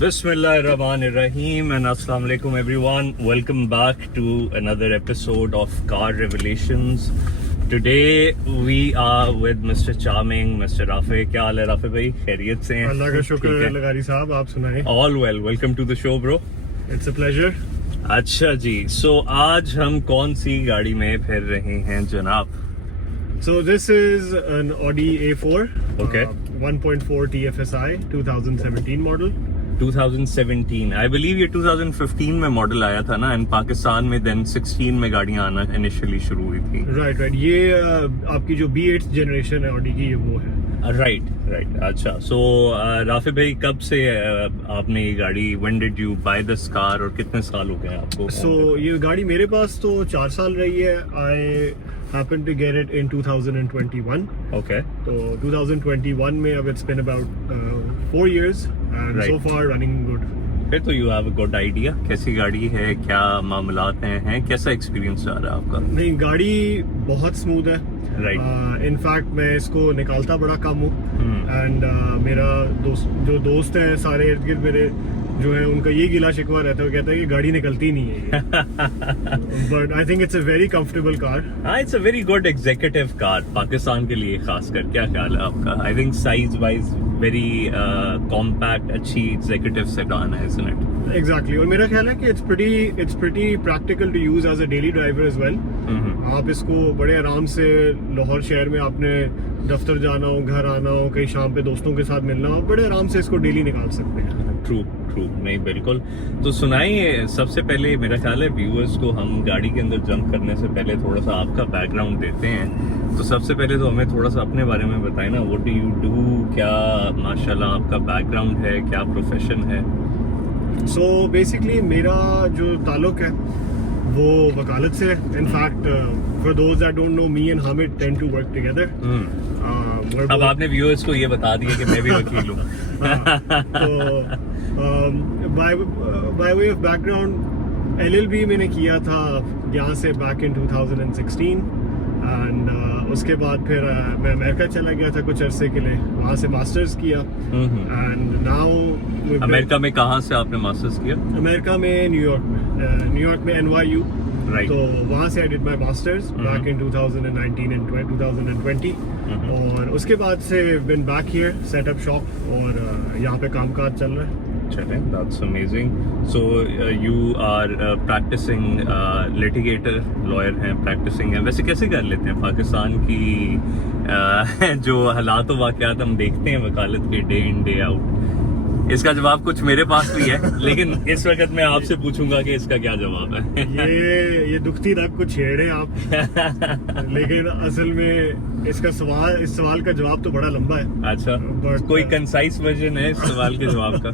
Bismillahirrahmanirrahim and Assalamu alaikum everyone. Welcome back to another episode of Car Revelations. Today we are with Mr. Charming, Mr. Rafe. क्या हाल है Rafe भाई? खैरियत से हैं? अल्लाह का शुक्र है लगारी साहब, आप सुनाएं? All well. Welcome to the show, bro. It's a pleasure. अच्छा जी, so आज हम कौन सी गाड़ी में फिर रहे हैं जनाब? So this is an Audi A4. Okay. 1.4 TFSI 2017 model. 2017 I believe ये 2015 में मॉडल आया था ना, एंड पाकिस्तान में देन 16 में गाड़ियां आना इनिशियली शुरू हुई थी. राइट. ये आपकी जो B8 जनरेशन है ऑडी की, ये वो है. राइट. अच्छा, सो राफे भाई कब से आपने ये गाड़ी, when did you buy this car और कितने साल हो गए आपको? So ये गाड़ी मेरे पास तो 4 साल रही है. I happened to get it in 2021. Okay. तो 2021 में अब it's been about 4 years and so far running good. फिर तो you have a good idea कैसी गाड़ी है, क्या मामलात हैं, कैसा एक्सपीरियंस रहा आपका? नहीं, गाड़ी बहुत स्मूथ है. राइट. इनफैक्ट मैं इसको निकालता बड़ा कम हूँ. एंड मेरा दोस्त है सारे इर्द गिर्द मेरे जो है, उनका ये गिला शिकवा रहता है, वो कहता है कि गाड़ी निकलती नहीं है. But I think it's a very comfortable car. हाँ, it's a very good executive car Pakistan के लिए खासकर. क्या ख्याल है आपका? I think size wise very compact, अच्छी एग्जीक्यूटिव सेडान है, isn't it? एग्जैक्टली. और मेरा ख्याल है कि it's pretty practical to use as a daily driver as well. आप इसको बड़े आराम से लाहौर शहर में आपने दफ्तर जाना हो, घर आना हो, कहीं शाम पे दोस्तों के साथ मिलना हो, बड़े आराम से इसको डेली निकाल सकते हैं. ट्रू. नहीं, बिल्कुल. तो सुनाइए, सबसे पहले मेरा ख्याल है व्यूअर्स को हम गाड़ी के अंदर जंप करने से पहले थोड़ा सा आपका बैकग्राउंड देते हैं. तो सबसे पहले तो हमें थोड़ा सा अपने बारे में बताएं ना. What do you do? क्या माशाल्लाह आपका बैकग्राउंड है, क्या प्रोफेशन है? सो बेसिकली मेरा जो ताल्लुक है वो वकालत से है. In fact for those that don't know, me and Hamid tend to work together. अब आपने व्यूअर्स को ये बता दिया कि मैं भी वकील हूँ. तो by way of background, LLB मैंने किया था यहाँ से बैक इन 2016 एंड उसके बाद फिर मैं अमेरिका चला गया था कुछ अरसे के लिए. वहाँ से मास्टर्स किया एंड नाउ. अमेरिका में कहाँ से आपने मास्टर्स किया? अमेरिका में न्यूयॉर्क में NYU. Right. तो वहाँ से I did my masters back in 2019 and 2020. और उसके बाद से been back here, set up shop और यहाँ पे कामकाज चल रहा है. चलें, that's amazing. So you are practicing litigator, lawyer हैं, practicing हैं. वैसे कैसे कर लेते हैं पाकिस्तान की जो हालात व वाक़यात हम देखते हैं वकालत के डे इन डे आउट? इसका जवाब कुछ मेरे पास भी है, लेकिन इस वक्त मैं आपसे पूछूंगा कि इसका क्या जवाब है. ये दुखती रग को छेड़े आप. लेकिन असल में इस सवाल का जवाब तो बड़ा लंबा है. अच्छा, कोई कंसाइज वर्जन है इस सवाल के जवाब का?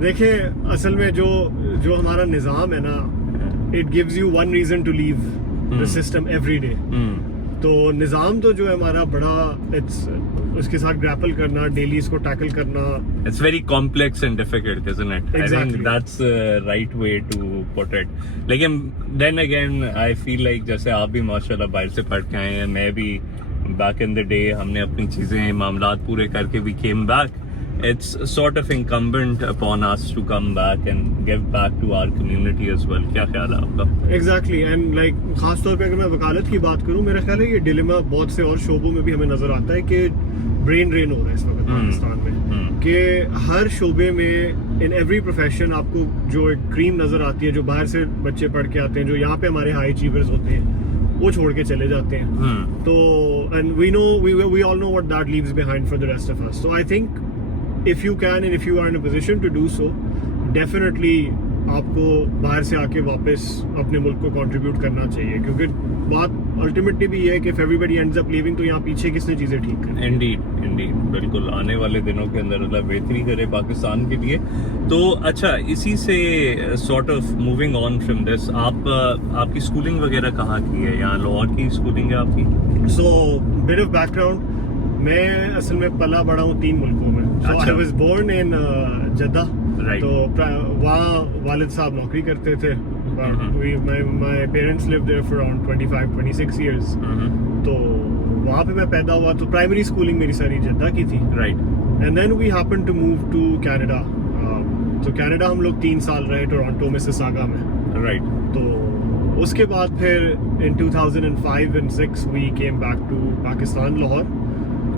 देखिए, असल में जो हमारा निज़ाम है ना, it gives you one reason to leave the system every day. तो निज़ाम तो जो है हमारा बड़ा, उसके साथ ग्रैपल करना, डेली इसको टैकल करना, it's very complex and difficult, isn't it? Exactly. I think that's the right way to put it. लेकिन then again I feel like जैसे आप भी माशाल्लाह बाहर से पढ़ के आए हैं, मैं भी back in the day हमने अपनी चीजें मामलात पूरे करके we came back. It's sort of incumbent upon us to come back and give back to our community as well. क्या ख्याल है आपका? Exactly. And like खास तौर पे अगर मैं वकालत की बात करूं, मेरा ख्याल है ये डिलेमा बहुत से और शोबों में भी हमें नजर आता है कि ब्रेन ड्रेन हो रहा है इस वक्त पाकिस्तान में. कि हर शोबे में, इन एवरी प्रोफेशन, आपको जो एक क्रीम नजर आती है, जो बाहर से बच्चे पढ़ के आते हैं, जो यहाँ पे हमारे हाई अचीवर्स होते हैं, वो छोड़ के चले जाते हैं. तो and we all know what that leaves behind for the rest of us. So I think if you can and if you are in a position to do so, definitely आपको बाहर से आके वापस अपने मुल्क को कंट्रीब्यूट करना चाहिए. क्योंकि बात अल्टीमेटली भी ये है कि if everybody ends up leaving, तो यहाँ पीछे किसने चीजें ठीक करें. इंडीड बिल्कुल. आने वाले दिनों के अंदर अल्लाह बेहतरी करे पाकिस्तान के लिए. तो अच्छा, इसी से sort of moving on from this, आपकी स्कूलिंग वगैरह कहाँ की है? यहाँ लाहौर की स्कूलिंग है आपकी? So bit of background, मैं असल में पला बड़ा हूँ 3 मुल्कों में. So I was born in Jeddah. Right. तो वहाँ वालिद साहब नौकरी करते थे. My parents lived there for around 25-26 years. तो वहाँ पे मैं पैदा हुआ. तो प्राइमरी स्कूलिंग मेरी सारी जद्दा की थी. Right. And then we happened to move to Canada तो कनाडा हम लोग 3 साल रहे टोरंटो में सिसागा में। राइट। तो उसके बाद फिर in 2005 and 6 we came back to Pakistan, Lahore.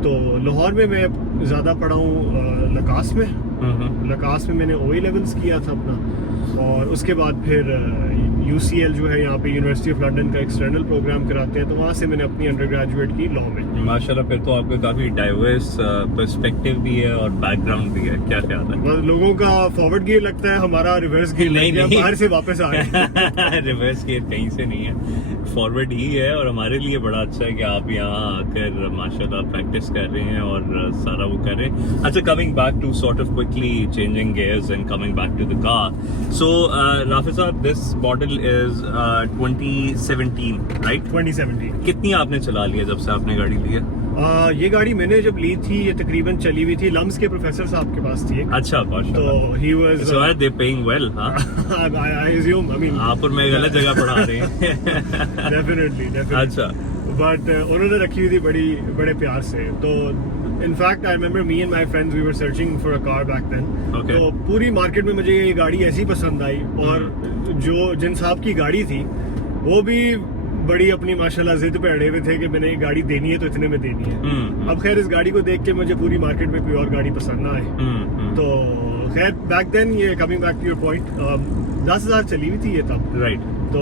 तो लाहौर में मैं ज़्यादा पढ़ा हूँ लकास में। लकास में मैंने OA लेवल्स किया था अपना, और उसके बाद फिर UCL जो है यहाँ पे यूनिवर्सिटी ऑफ लंदन का एक्सटर्नल प्रोग्राम कराते हैं, तो वहाँ से मैंने अपनी अंडर ग्रेजुएट की लॉ में। माशाल्लाह, फिर तो आपका काफी डाइवर्स पर्सपेक्टिव भी है और बैकग्राउंड भी है। क्या ख्याल है? बस लोगों का फॉरवर्ड गियर लगता है, हमारा रिवर्स गियर नहीं, नहीं, नहीं। बाहर से वापस आ रहे रिवर्स गियर कहीं से नहीं है, फॉरवर्ड ही है। और हमारे लिए बड़ा अच्छा है कि आप यहाँ आकर माशाल्लाह प्रैक्टिस कर रहे हैं और सारा वो कर रहे हैं। अच्छा, coming back to sort of quickly changing gears and coming back to the car. So Rafiz साहब, दिस मॉडल इज 2017, राइट? 2017। कितनी आपने चला लिया जब से आपने गाड़ी ली है? ये गाड़ी मैंने जब ली थी ये तकरीबन चली हुई थी, लम्स के प्रोफेसर साहब के पास थी। अच्छा, माशाल्लाह। तो he was So are they paying well, हाँ? I assume, I mean आप और मैं गलत जगह पढ़ा रहे हैं। definitely अच्छा। but उन्होंने रखी हुई थी बड़े प्यार से। तो in fact I remember me and my friends we were searching for a car back then। Okay। तो पूरी मार्केट में मुझे ये गाड़ी ऐसी पसंद आई, और जो जिन साहब की गाड़ी थी वो भी बड़ी अपनी माशाल्लाह जिद पे अड़े हुए थे कि मैंने ये गाड़ी देनी है तो इतने में देनी है। अब खैर इस गाड़ी को देख के मुझे पूरी मार्केट में कोई और गाड़ी पसंद ना आए। तो खैर बैक देन, ये coming back to your point, 10,000 चली हुई थी ये तब। राइट। तो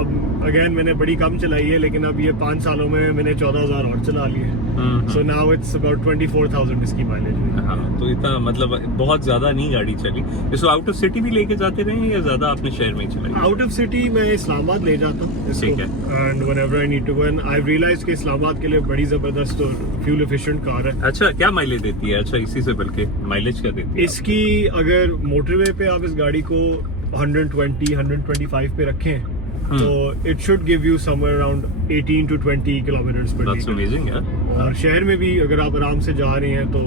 अब अगेन मैंने बड़ी कम चलाई है, लेकिन अब ये 5 सालों में मैंने 14,000 और चला लिए। सो नाउ इट्स अबाउट 24,000 इसकी माइलेज हुई। हाँ, तो इतना मतलब बहुत ज्यादा नहीं गाड़ी चली। इसको आउट ऑफ सिटी भी लेके जाते रहे या ज्यादा आपने शहर में ही चलाई? आउट ऑफ सिटी मैं इस्लामाबाद ले जाता हूँ ठीक है। And whenever I need to go, and I realize कि इस्लामाबाद के लिए बड़ी जबरदस्त और फ्यूल एफिशिएंट कार है। अच्छा, क्या माइलेज देती है? अच्छा, इसी से बल्कि माइलेज क्या देती है? इसकी अगर मोटरवे पे आप इस गाड़ी को 120 125 पे रखें तो it should give you somewhere around 18 to 20 kilometres पर That's amazing, यार। और शहर में भी अगर आप आराम से जा रहे हैं तो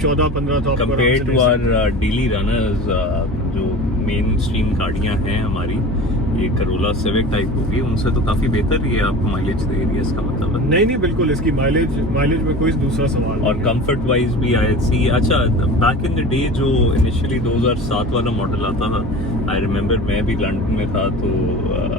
14-15 तो आपको आराम कंपेयर से टू दे सकते आवर डेली रनर्स, जो मेन स्ट्रीम गाड़ियां हैं हमारी, ये करोला सिविक टाइप होगी, उनसे तो काफी बेहतर ये आपको माइलेज दे रही है, इसका मतलब है। नहीं, बिल्कुल इसकी माइलेज में कोई दूसरा सवाल और नहीं है। कंफर्ट वाइज भी आई सी। अच्छा, बैक इन द डे जो इनिशियली 2007 वाला मॉडल आता था, आई रिमेम्बर मैं भी लंदन में था, तो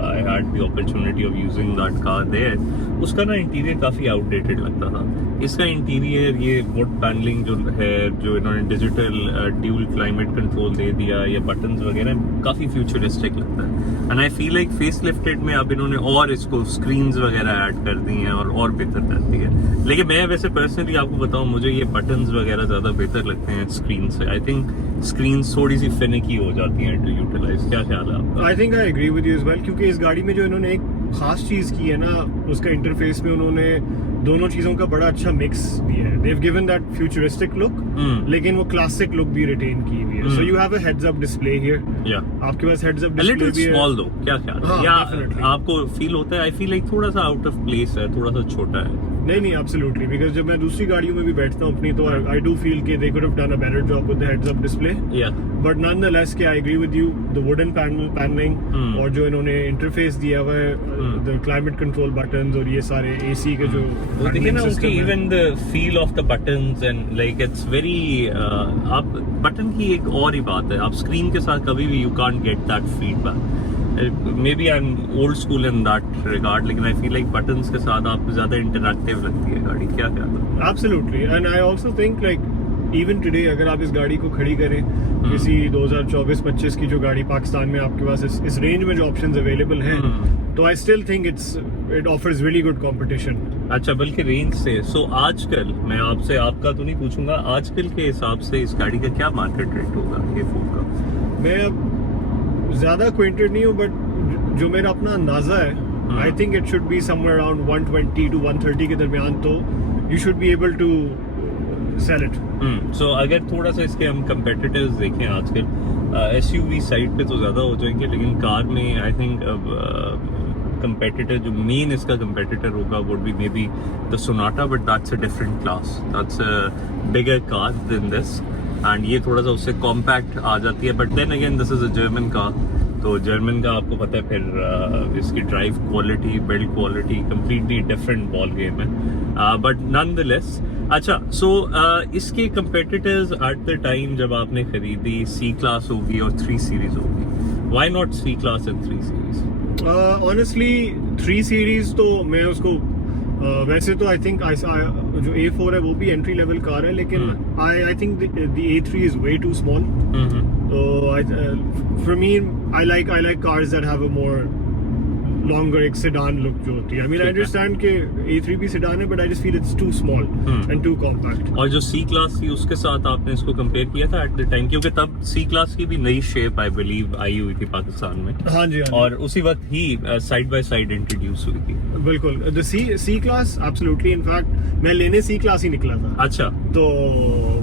I had the opportunity of using that car there. उसका ना इंटीरियर काफ़ी आउटडेटेड लगता था। इसका इंटीरियर, ये वुड पैनलिंग जो है, जो इन्होंने डिजिटल ड्यूल क्लाइमेट कंट्रोल दे दिया, या बटन्स वगैरह, काफ़ी फ्यूचरिस्टिक लगता है। And I feel like face lifted में अब इन्होंने और इसको स्क्रीन्स वगैरह ऐड कर दी हैं और बेहतर कर दी है। लेकिन मैं वैसे पर्सनली आपको बताऊं, मुझे ये बटन्स वगैरह ज़्यादा बेहतर लगते हैं स्क्रीन से। आई थिंक स्क्रीन्स थोड़ी सी फिनिकी हो जाती हैं टू यूटिलाइज। क्या ख्याल है आपका? I think I agree with you as well, क्योंकि इस गाड़ी में जो इन्होंने एक खास चीज़ की है ना, उसका इंटरफेस में उन्होंने दोनों चीज़ों का बड़ा अच्छा मिक्स दिया है। They've given that futuristic look, लेकिन वो क्लासिक लुक भी रिटेन की हुई है। So you have a heads up display here। आपके पास हेड्स अप डिस्प्ले भी है। स्मॉल दो, क्या ख्याल है? हाँ, या definitely। आपको फील होता है? आई फील लाइक थोड़ा सा आउट ऑफ प्लेस है, थोड़ा सा छोटा है। नहीं, एब्सोल्युटली, बिकॉज़ जब मैं दूसरी गाड़ियों में भी बैठता हूँ अपनी, तो आई डू फील कि they could have done a better job with the heads up display। But nonetheless कि I agree with you, the wooden panelling और जो इन्होंने इंटरफेस दिया हुआ है, द क्लाइमेट कंट्रोल बटन्स और ये सारे एसी के जो वो देखिए ना, उनकी even the feel of the buttons and like it's very, आप बटन की एक और ही बात है, आप स्क्रीन के साथ कभी भी you can't get that feedback. Maybe I am old school in that regard, लेकिन आई फील लाइक बटन्स के साथ आप ज्यादा इंटरैक्टिव लगती है गाड़ी। क्या ख्याल है? Absolutely, and I also think like even today अगर आप इस गाड़ी को खड़ी करें किसी 2024-25 की जो गाड़ी पाकिस्तान में आपके पास इस रेंज में जो ऑप्शंस अवेलेबल हैं, तो I still think it offers really good competition. अच्छा, बल्कि रेंज से, सो आजकल मैं आपसे, आपका तो नहीं पूछूंगा, आजकल के हिसाब से इस गाड़ी का क्या मार्केट रेट होगा A4 का? मैं अब ज्यादा acquainted नहीं हूँ, बट जो मेरा अपना अंदाजा है, I think it should be somewhere around 120 to 130 के दरमियान, तो you should be able to sell it. So अगर थोड़ा सा इसके हम कंपेटिटर्स देखें आजकल, SUV साइड पे तो ज़्यादा हो जाएंगे, लेकिन कार में आई थिंक अब कंपेटिटर, जो मेन इसका कंपेटिटर होगा, would be maybe the Sonata, but that's a different class, that's a bigger car than this, and ये थोड़ा सा उससे कॉम्पैक्ट आ जाती है। But then again this is a German car, तो जर्मन का आपको पता है फिर इसकी drive quality, build quality completely different ball game है। बट नॉनदलेस अच्छा, सो इसके कंपेटिटर्स एट द टाइम जब आपने खरीदी सी क्लास होगी और 3 सीरीज होगी, why not C class and 3 series? Honestly 3 series तो मैं उसको वैसे तो आई थिंक जो A4 है वो भी एंट्री लेवल कार है, लेकिन I think the A3 is way too small. तो for me I like cars that have a more longer एक sedan look जो होती है. I mean I understand कि A3 भी sedan है, but I just feel it's too small and too compact. और जो C क्लास थी उसके साथ आपने इसको कंपेयर किया था एट द टाइम, क्योंकि तब C क्लास की भी नई शेप आई बिलीव आई हुई थी पाकिस्तान में. हाँ जी, और उसी वक्त ही साइड बाय साइड इंट्रोड्यूस हुई थी. बिल्कुल. The C class absolutely, in fact मैं लेने C क्लास ही निकला था. अच्छा. तो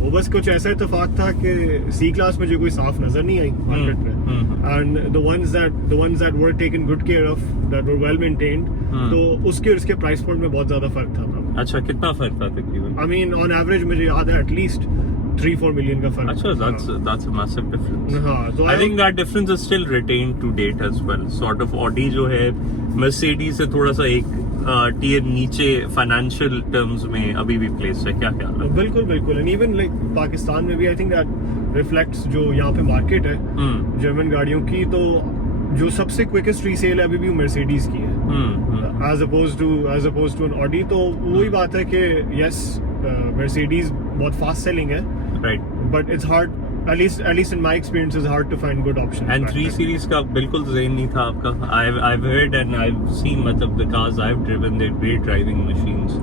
वो बस कुछ ऐसा इत्तेफाक था कि C क्लास मुझे कोई साफ नजर नहीं आई मार्केट में, and the ones that were taken good care of, that were well maintained, तो उसके और इसके प्राइस पॉइंट में बहुत ज्यादा फर्क था. अच्छा, कितना फर्क था तकरीबन? I mean on average मुझे याद है एटलीस्ट 3-4 मिलियन का फर्क. अच्छा, that's a massive difference. हाँ, तो I think that difference is still retained to date as well. Sort of Audi जो है Mercedes से थोड़ा सा एक टियर नीचे फाइनेंशियल टर्म्स में अभी भी प्लेस है. क्या ख्याल है? बिल्कुल बिल्कुल. एंड इवन लाइक पाकिस्तान में भी आई थिंक दैट रिफ्लेक्ट्स जो यहाँ पे मार्केट है जर्मन गाड़ियों की, तो जो सबसे क्विकेस्ट रीसेल है अभी भी मर्सिडीज की है as opposed to an Audi. तो वही बात है कि यस मर्सिडीज बहुत फास्ट सेलिंग है, right, but it's hard, at least in my experience, is hard to find good options. And 3 series का बिल्कुल ज़हन नहीं था आपका. I've heard and I've seen, मतलब the cars I've driven, they're great driving machines.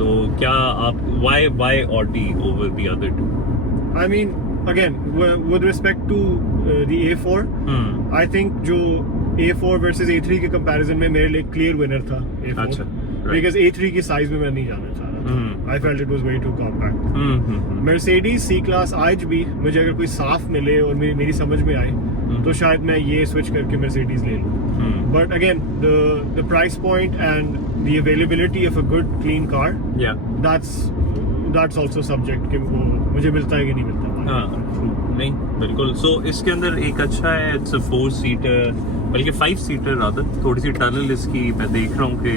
तो क्या आप why Audi over the other two? I mean, again, with respect to the A4, I think जो A4 versus A3 के comparison में मेरे लिए clear winner था A4. अच्छा, right. Because A3 की size में मैं नहीं जाना चाह रहा. I felt it was way too compact. Mercedes C class आज भी मुझे अगर कोई साफ मिले और मेरी समझ में आए तो शायद मैं ये स्विच करके Mercedes ले लूँ. But again, the price point and the availability of a good clean car, yeah, that's also subject कि वो मुझे मिलता है कि नहीं मिलता. हाँ, नहीं, बिल्कुल. So इसके अंदर एक अच्छा है, it's a 4-seater, बल्कि 5-seater rather. थोड़ी सी टनल इसकी मैं देख रहा हूँ कि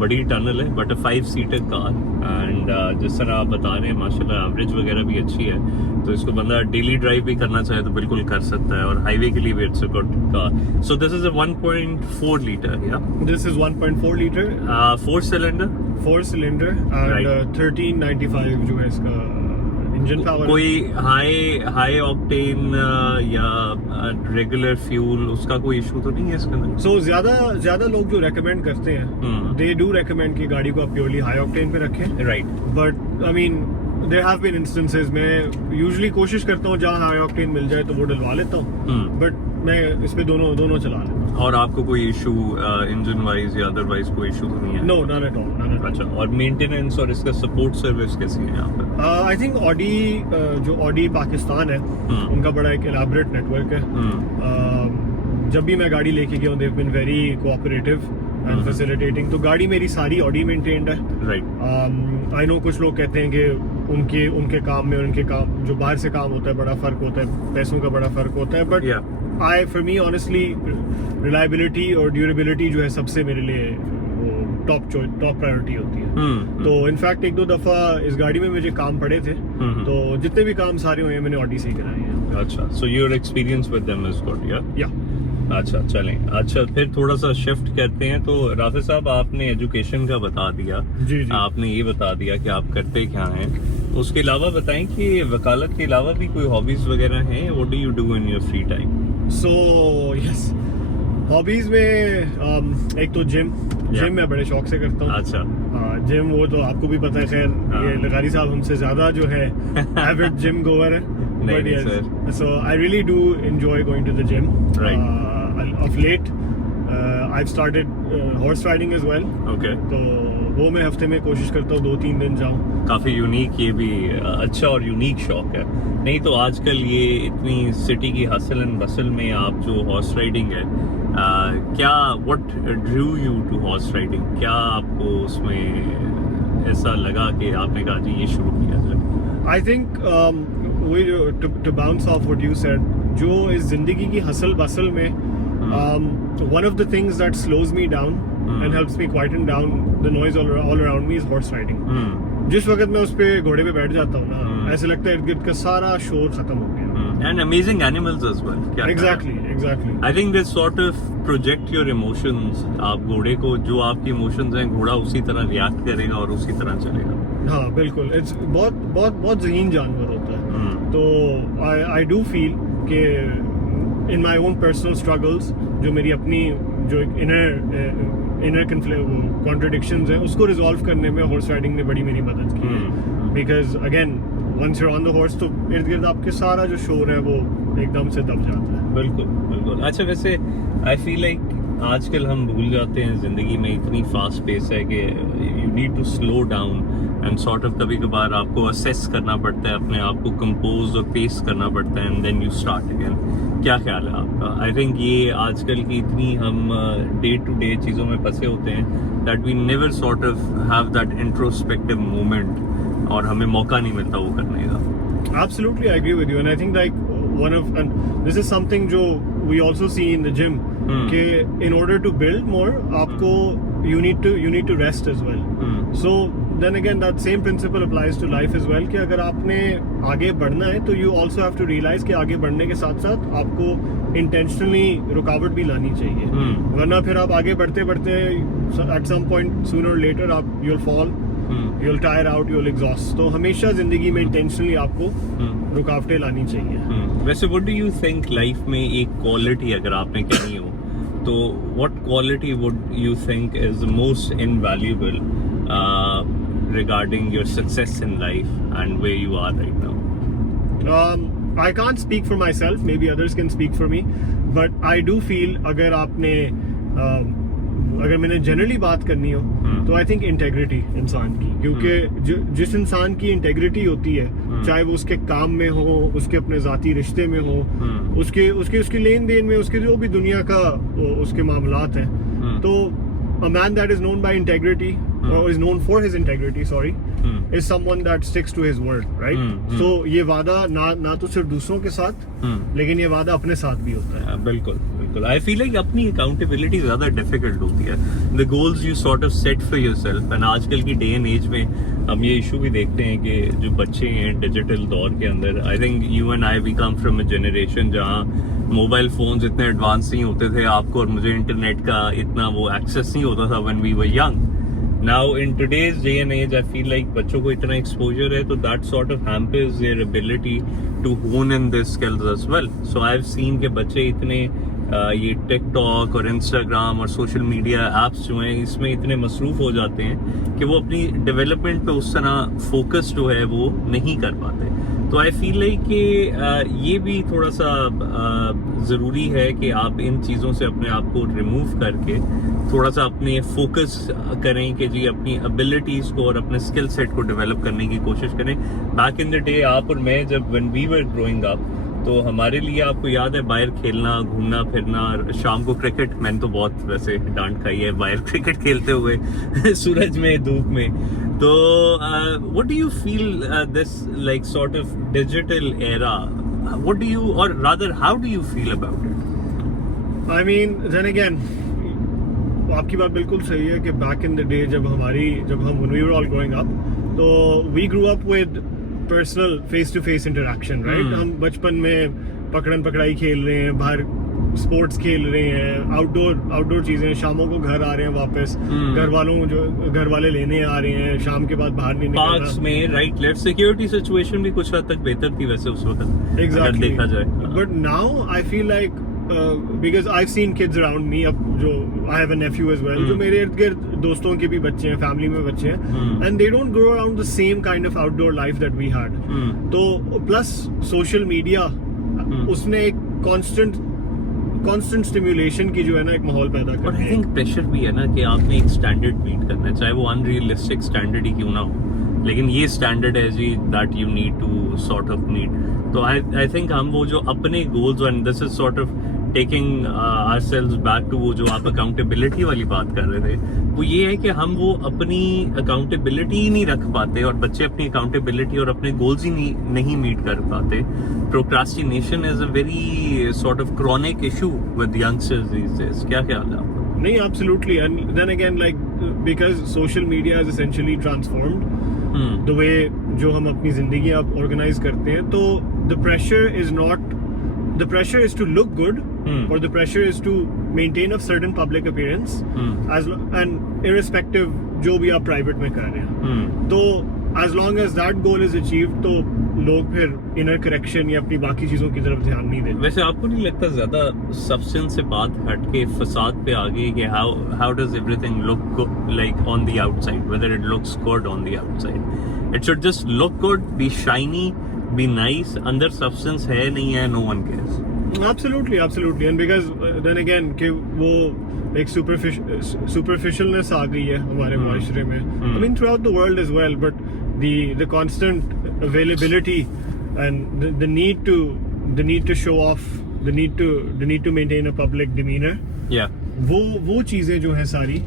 बड़ी टनल है, बट 5-seater कार. एंड जिस तरह आप बता रहे हैं माशाल्लाह एवरेज वगैरह भी अच्छी है, तो इसको बंदा डेली ड्राइव भी करना चाहे तो बिल्कुल कर सकता है, और हाईवे के लिए भी it's a good car. So this is a 1.4 litre. या this is 1.4 litre 4 cylinder and 1395 जो है इसका इंजन पावर. कोई हाई ऑक्टेन या रेगुलर फ्यूल उसका कोई इशू तो नहीं है इसके अंदर? सो ज्यादा लोग जो रेकमेंड करते हैं, दे डू रेकमेंड कि गाड़ी को आप प्योरली हाई ऑक्टेन पे रखें, right. But I mean there have been instances, मैं यूजुअली कोशिश करता हूँ जहाँ हाई ऑक्टेन मिल जाए तो वो डलवा लेता हूँ, बट मैं इस पे दोनों चला लेता हूँ. और आपको कोई इशू इंजन वाइज या अदरवाइज कोई इशू तो नहीं है? No, not at all. अच्छा, और मेंटेनेंस और इसका सपोर्ट सर्विस कैसी है यहाँ पर? आई थिंक ऑडी पाकिस्तान है, उनका बड़ा एक एलाबोरेट नेटवर्क है. जब भी मैं गाड़ी लेके गया हूँ, they have been very cooperative and facilitating. तो गाड़ी मेरी सारी ऑडी मेंटेन्ड है, राइट. आई नो कुछ लोग कहते हैं कि उनके काम में और उनके काम जो बाहर से काम होता है बड़ा फर्क होता है, पैसों का बड़ा फर्क होता है, but for me honestly reliability और ड्यूरेबिलिटी जो है सबसे मेरे लिए टॉप प्रायोरिटी होती है. तो इनफैक्ट 1-2 दफा इस गाड़ी में मुझे काम पड़े थे, तो जितने भी काम सारे हुए मैंने ऑडी से कराए हैं. अच्छा, so your experience with them is good. या अच्छा, चलें. अच्छा, फिर थोड़ा सा शिफ्ट करते हैं. तो राफे साहब, आपने एजुकेशन का बता दिया, जी. आपने ये बता दिया कि आप करते क्या हैं. उसके अलावा बताएं कि वकालत के अलावा भी कोई हॉबीज वगैरह हैं? What do you do in your free time? So yes, hobbies में एक तो जिम मैं बड़े शौक से करता हूँ. अच्छा. जिम वो तो आपको भी पता है, खैर ये लगारी साहब हमसे ज्यादा जो है एविड जिम गोवर है. But yes, so I really do enjoy going to the gym. Right. Of late, I've started horse riding as well. Okay. तो वो मैं हफ्ते में कोशिश करता हूँ 2-3 दिन जाऊँ. काफी यूनिक, ये भी अच्छा और यूनिक शौक है. नहीं तो आजकल ये इतनी सिटी की हसल एंड बसल में आप जो हॉर्स राइडिंग है, क्या what drew you to horse riding? क्या आपको उसमें ऐसा लगा कि आपने कहा जी ये शुरू किया जाए? I think to bounce off what you said, जो इस जिंदगी की हसल बसल में one of the things that slows me down and helps me quieten down the noise all around me is horse riding. जिस वक्त मैं उस पे घोड़े पे बैठ जाता हूँ ना, ऐसे लगता है इर्द गिर्द का सारा शोर खत्म हो गया। And amazing animals as well. Exactly I think this sort of project your emotions. आप घोड़े को, जो आपके इमोशंस हैं, घोड़ा उसी तरह रिएक्ट करेगा और उसी तरह चलेगा। हाँ बिल्कुल, इट्स बहुत बहुत बहुत ज़हीन जानवर होता है। तो आई डू फील कि इन माई ओन पर्सनल स्ट्रगल्स, जो मेरी अपनी जो इनर कॉन्ट्रडिक्शंस हैं, उसको रिजॉल्व करने में हॉर्स राइडिंग ने बड़ी मेरी मदद की है। Because again once you on the horse, तो इर्द गिर्द आपके सारा जो शोर है वो एकदम से दब जाता है। बिल्कुल बिल्कुल। अच्छा, वैसे आई फील लाइक आजकल हम भूल जाते हैं, जिंदगी में इतनी फास्ट पेस है कि you need to slow down and sort of कभी कभार आपको असेस करना पड़ता है, अपने आप को कंपोज और पेस करना पड़ता है, and then you start again. क्या ख्याल है आपका? आई थिंक ये आजकल की इतनी हम डे टू डे चीज़ों में फंसे होते हैं that we never sort of have that introspective moment, और हमें मौका नहीं मिलता वो करने का। Absolutely, I agree with you, and I think like and this is something जो we also see in the gym, कि in order to build more, आपको you need to rest as well. So then again, that same principle applies to life as well, कि अगर आपने आगे बढ़ना है तो you also have to realize कि आगे बढ़ने के साथ साथ आपको intentionally रुकावट भी लानी चाहिए, वरना फिर आप आगे बढ़ते बढ़ते at some point sooner or later you'll fall, you'll tire out, you'll exhaust. तो हमेशा जिंदगी में intentionally आपको रुकावटें लानी चाहिए। वैसे what do you think life में एक क्वालिटी अगर आपने कहनी हो, तो what quality would you think is the most invaluable regarding your success in life and where you are right now? I can't speak for myself, maybe others can speak for me, but I do feel अगर मैंने generally बात करनी हो तो I think integrity इंसान की, क्योंकि जिस इंसान की इंटेग्रिटी होती है, चाहे वो उसके काम में हो, उसके अपने जाती रिश्ते में हो, उसके लेन देन में, उसके जो भी दुनिया का उसके मामलात हैं, तो a man that is known by integrity or is known for his integrity, is someone that sticks to his word, right? So ये वादा ना तो सिर्फ दूसरों के साथ, लेकिन ये वादा अपने साथ भी होता है। बिल्कुल बिल्कुल। आई फील लाइक अपनी अकाउंटेबिलिटी ज्यादा डिफिकल्ट होती है, the goals you sort of set for yourself. And आजकल की डे एंड एज में हम ये इशू भी देखते हैं कि जो बच्चे हैं डिजिटल दौर के अंदर, I think you and I we come from a generation जहाँ मोबाइल फोन्स इतने एडवांस नहीं होते थे, आपको और मुझे इंटरनेट का इतना वो एक्सेस नहीं होता था when we were young. Now in today's day and age, I feel like बच्चों को इतना exposure है, तो that sort of hampers their ability to hone in their skills as well. So I've seen कि बच्चे इतने ये टिकटॉक और इंस्टाग्राम और सोशल मीडिया एप्स जो हैं इसमें इतने मसरूफ हो जाते हैं कि वो अपनी डेवलपमेंट पे उस तरह फोकस जो है वो नहीं कर पाते। तो आई फील लाइक कि ये भी थोड़ा सा ज़रूरी है कि आप इन चीज़ों से अपने आप को रिमूव करके थोड़ा सा अपने फोकस करें कि जी अपनी एबिलिटीज़ को और अपने स्किल सेट को डेवलप करने की कोशिश करें। बैक इन द डे आप और मैं जब when we were growing up, तो हमारे लिए आपको याद है बाहर खेलना, घूमना फिरना, शाम को क्रिकेट, मैंने तो बहुत वैसे डांट खाई है बाहर क्रिकेट खेलते हुए सूरज में, धूप में। तो what do you feel this like sort of digital era, what do you, और rather how do you feel about it? I mean then again आपकी बात बिल्कुल सही है कि बैक इन द डे जब हम we were all growing up, तो we grew up with personal face to face interaction, right? हम बचपन में पकड़न पकड़ाई खेल रहे हैं, बाहर स्पोर्ट्स खेल रहे हैं, आउटडोर चीजें, शामों को घर आ रहे हैं वापस, घर वाले लेने आ रहे हैं, शाम के बाद बाहर नहीं निकलना, पार्क्स में राइट लेफ्ट। सिक्योरिटी सिचुएशन भी कुछ हद तक बेहतर थी वैसे उस वक्त, एग्जैक्टली, देखा जाए। But now I feel like because I've seen kids around me, अब जो I have a nephew as well, जो मेरे इर्द गिर्द दोस्तों के भी बच्चे हैं, फैमिली में बच्चे हैं, and they don't grow around the same kind of outdoor life that we had. तो प्लस सोशल मीडिया उसने एक constant stimulation की जो है ना एक माहौल पैदा कर और आई थिंक प्रेशर भी है ना कि आपने एक स्टैंडर्ड मीट करना है, चाहे वो अनरियलिस्टिक स्टैंडर्ड ही क्यों ना हो, लेकिन ये स्टैंडर्ड है जी that you need to sort of meet. तो आई थिंक हम वो जो अपने goals, and this is sort of taking ourselves back to वो जो आप अकाउंटेबिलिटी वाली बात कर रहे थे, वो ये है कि हम वो अपनी अकाउंटेबिलिटी ही नहीं रख पाते, और बच्चे अपनी अकाउंटेबिलिटी और अपने गोल्स ही नहीं मीट कर पाते। Procrastination is a very sort of chronic issue with youngsters these days. क्या ख्याल है आपका? नहीं, absolutely, and then again like because social media is essentially transformed the way जो हम अपनी जिंदगी अब ऑर्गेनाइज करते हैं, तो the pressure is to look good और the pressure is to maintain a certain public appearance and irrespective जो भी आप प्राइवेट में कर रहे हैं। तो as long as that goal is achieve, तो लोग फिर इनर करेक्शन या अपनी बाकी चीजों की तरफ ध्यान नहीं देते। वैसे आपको नहीं लगता ज्यादा सब्सटेंस से बात हटके फसाद पे आ गई कि how does everything look like on the outside, whether it looks good on the outside, it should just look good, be shiny, be nice, अंदर सब्सटेंस है नहीं है, no one cares. Absolutely, and because then again कि वो एक superficialness आ गई है हमारे माशरे में, I mean throughout the world as well, but the constant availability and the need to show off, the need to maintain a public demeanor, Yeah. वो चीजें जो हैं सारी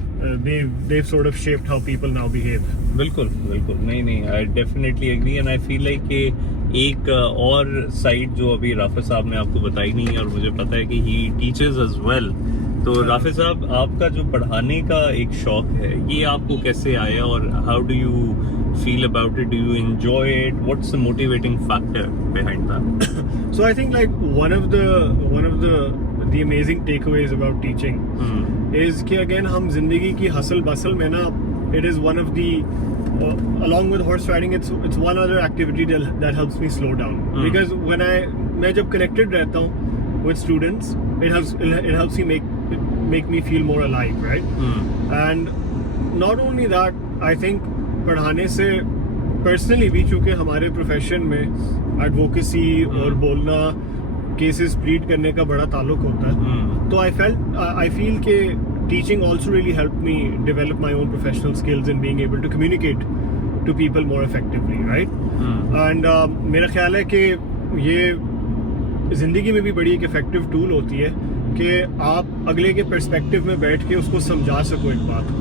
they've sort of shaped how people now behave. बिल्कुल नहीं, I definitely agree and I feel like कि एक और साइड जो अभी राफे साहब ने आपको बताई नहीं है, और मुझे पता है कि ही टीचर्स एज वेल। तो राफे साहब, आपका जो पढ़ाने का एक शौक है, ये आपको कैसे आया और how do you feel about it? Do you enjoy it? What's the motivating factor behind that? So I think like one of the amazing takeaways about teaching is कि again हम जिंदगी की हसल बसल में ना, it is one of the along with horse riding, it's one other activity that helps me slow down, because when मैं जब connected रहता हूँ with students, it helps me make me feel more alive, right? And not only that, I think पढ़ाने से personally भी, चूंकि हमारे profession में एडवोकेसी और बोलना, केसेस प्लीड करने का बड़ा ताल्लुक होता है, तो आई फील कि teaching also really help me develop my own professional skills in being able to communicate to people more effectively, right? And मेरा ख्याल है कि ये जिंदगी में भी बड़ी एक इफेक्टिव टूल होती है कि आप अगले के पर्सपेक्टिव में बैठ के उसको समझा सको एक बात को,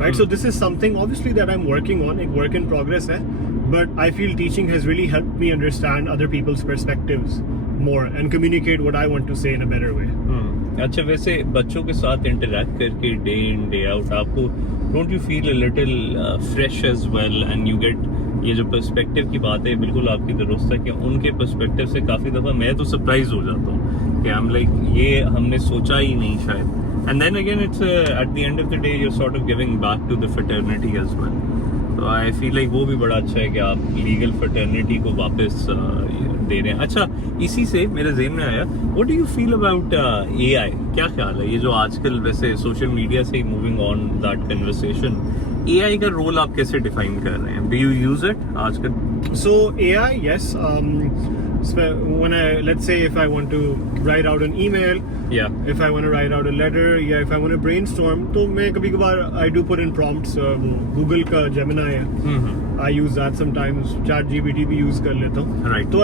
right? So this is something obviously that I'm working on, एक work in progress है, but I feel teaching has really helped me understand other people's perspectives more and communicate what I want to say in a better way. अच्छा, वैसे बच्चों के साथ interact करके day in day out आपको don't you feel a little fresh as well and you get, ये जो perspective की बात है बिल्कुल आपकी दुरुस्त है कि उनके पर्सपेक्टिव से काफ़ी दफ़ा मैं तो सरप्राइज हो जाता हूँ कि हम लाइक ये हमने सोचा ही नहीं शायद। And then again, it's at the end of the day, you're sort of giving back to the fraternity as well. So I feel like वो भी बड़ा अच्छा है कि आप legal fraternity को वापस दे रहे हैं। अच्छा, इसी से मेरे ज़हन में आया, what do you feel about AI? क्या ख्याल है ये जो आजकल वैसे सोशल मीडिया से ही moving on that conversation, AI का रोल आप कैसे डिफाइन कर रहे हैं? Do you use it आजकल? So AI, yes. When let's say if I want to write out an email, if I want to write out a letter, if I want to brainstorm, तो मैं कभी कभार I do put in prompts, वो Google का Gemini है, I use that sometimes, ChatGPT भी use कर लेता हूँ, right? तो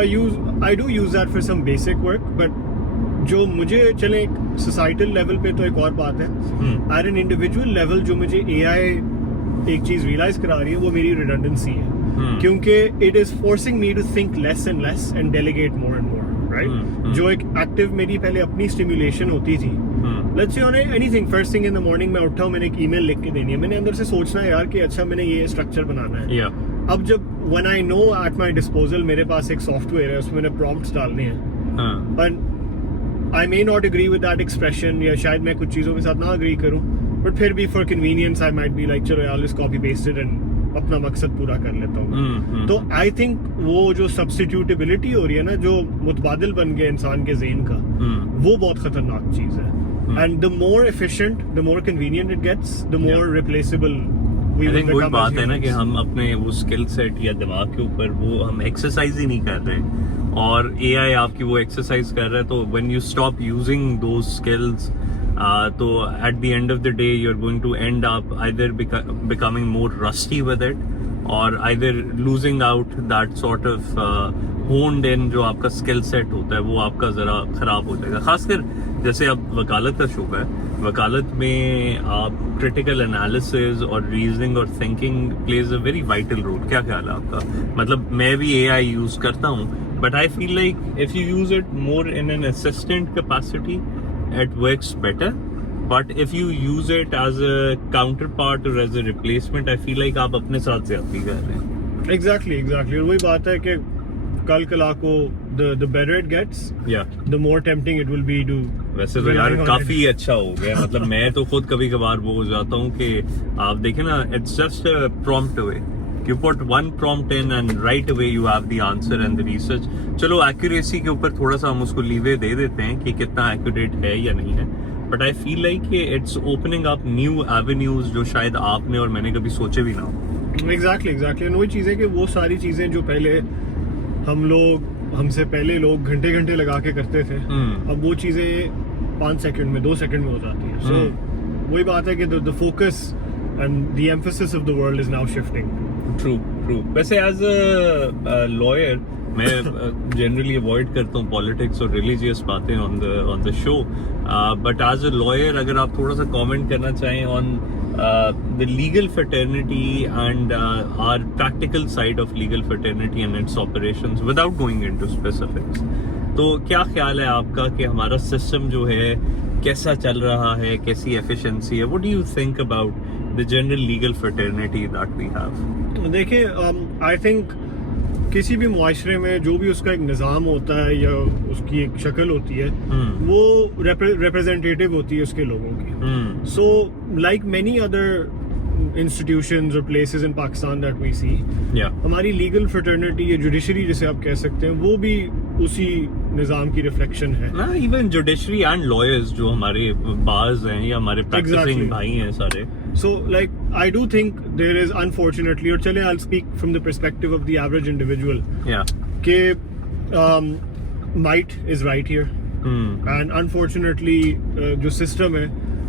I do use that for some basic work, but जो मुझे चले एक societal level पे तो एक और बात है, at an individual level जो मुझे AI एक चीज realize करा रही है, वो मेरी redundancy है, क्योंकि it is forcing me to think less and less and delegate more and more, right? जो एक active मेरी पहले अपनी stimulation होती थी, let's say on anything, first thing in the morning मैं उठा हूँ, मैंने एक email लिख के देनी है, मैंने अंदर से सोचना है यार कि अच्छा मैंने ये structure बनाना है, अब जब when I know at my disposal मेरे पास एक software है, उसमें मैंने prompts डालने हैं, but I may not agree with that expression, या शायद मैं कुछ चीज़ों के साथ ना agree करूँ, but फिर भी for convenience I might be like चलो यार let's copy paste it and अपना मकसद पूरा कर लेता हूँ। तो आई थिंक वो जो सब्स्टिट्यूटेबिलिटी हो रही है ना, जो मुतबादिल बन गया इंसान के ज़हन का, वो बहुत खतरनाक चीज है। And the more efficient, the more convenient it gets, the more replaceable we will become. वही बात है ना कि हम अपने वो स्किल सेट या दिमाग के ऊपर वो हम एक्सरसाइज ही नहीं कर रहे, और एआई आपकी वो एक्सरसाइज कर रहा है। तो when you stop using those skills, तो at the end of the day you are going to end up either becoming more rusty with it, और either losing out that sort of honed in जो आपका skill set होता है, वो आपका जरा खराब हो जाएगा। खासकर जैसे अब वकालत का शौक है, वकालत में आप क्रिटिकल एनालिसिस और रीजनिंग और thinking plays a very vital role. क्या ख्याल है आपका? मतलब मैं भी एआई यूज करता हूँ, but I feel like if you use it more in an assistant capacity it works better, but if you use it as a counterpart or as a replacement, I feel like आप अपने साथ ज्यादती कर रहे हैं। Exactly और वही बात है कि कल कला को the better it gets, the more tempting it will be to. वैसे तो यार काफी अच्छा हो गया, मतलब मैं तो खुद कभी कभार वो हो जाता हूँ कि आप देखें ना, it's just prompt away. You put one prompt in and right away you have the answer and the research. चलो accuracy के ऊपर थोड़ा सा हम उसको लीवे दे देते हैं कि कितना accurate है या नहीं है, but I feel like it's opening up new avenues जो शायद आपने और मैंने कभी सोचे भी ना हो. Exactly. वही चीज़ है कि वो सारी चीज़ें जो पहले हमसे पहले लोग घंटे लगा के करते थे, अब वो चीज़ें 5 सेकंड में 2 सेकंड में हो जाती है. So वही बात है कि the focus and the emphasis of the world is now shifting. True. वैसे एज अ लॉयर मैं जनरली अवॉइड करता हूँ पॉलिटिक्स और रिलीजियस बातें on the show, but as a lawyer अगर आप थोड़ा सा कमेंट करना चाहें on the legal fraternity and our practical side of legal fraternity and its operations without going into specifics, तो क्या ख्याल है आपका कि हमारा सिस्टम जो है कैसा चल रहा है, कैसी एफिशिएंसी है? What do you think about the general legal fraternity that we have? देखिए, I think किसी भी मुआशरे में जो भी उसका एक निज़ाम होता है या उसकी एक शक्ल होती है, वो रिप्रेजेंटेटिव होती है उसके लोगों की. So like many other institutions or places in Pakistan that we see, हमारी legal fraternity या judiciary जिसे आप कह सकते हैं, वो भी उसी निज़ाम की रिफ्लेक्शन है. ना, इवन जुडिशरी एंड लॉयर्स जो हमारे बार्स हैं या हमारे प्रैक्टिसिंग भाई हैं सारे. So like I do think there is, unfortunately, और चले I'll speak from the perspective of the average individual, कि might is right here, and unfortunately जो system है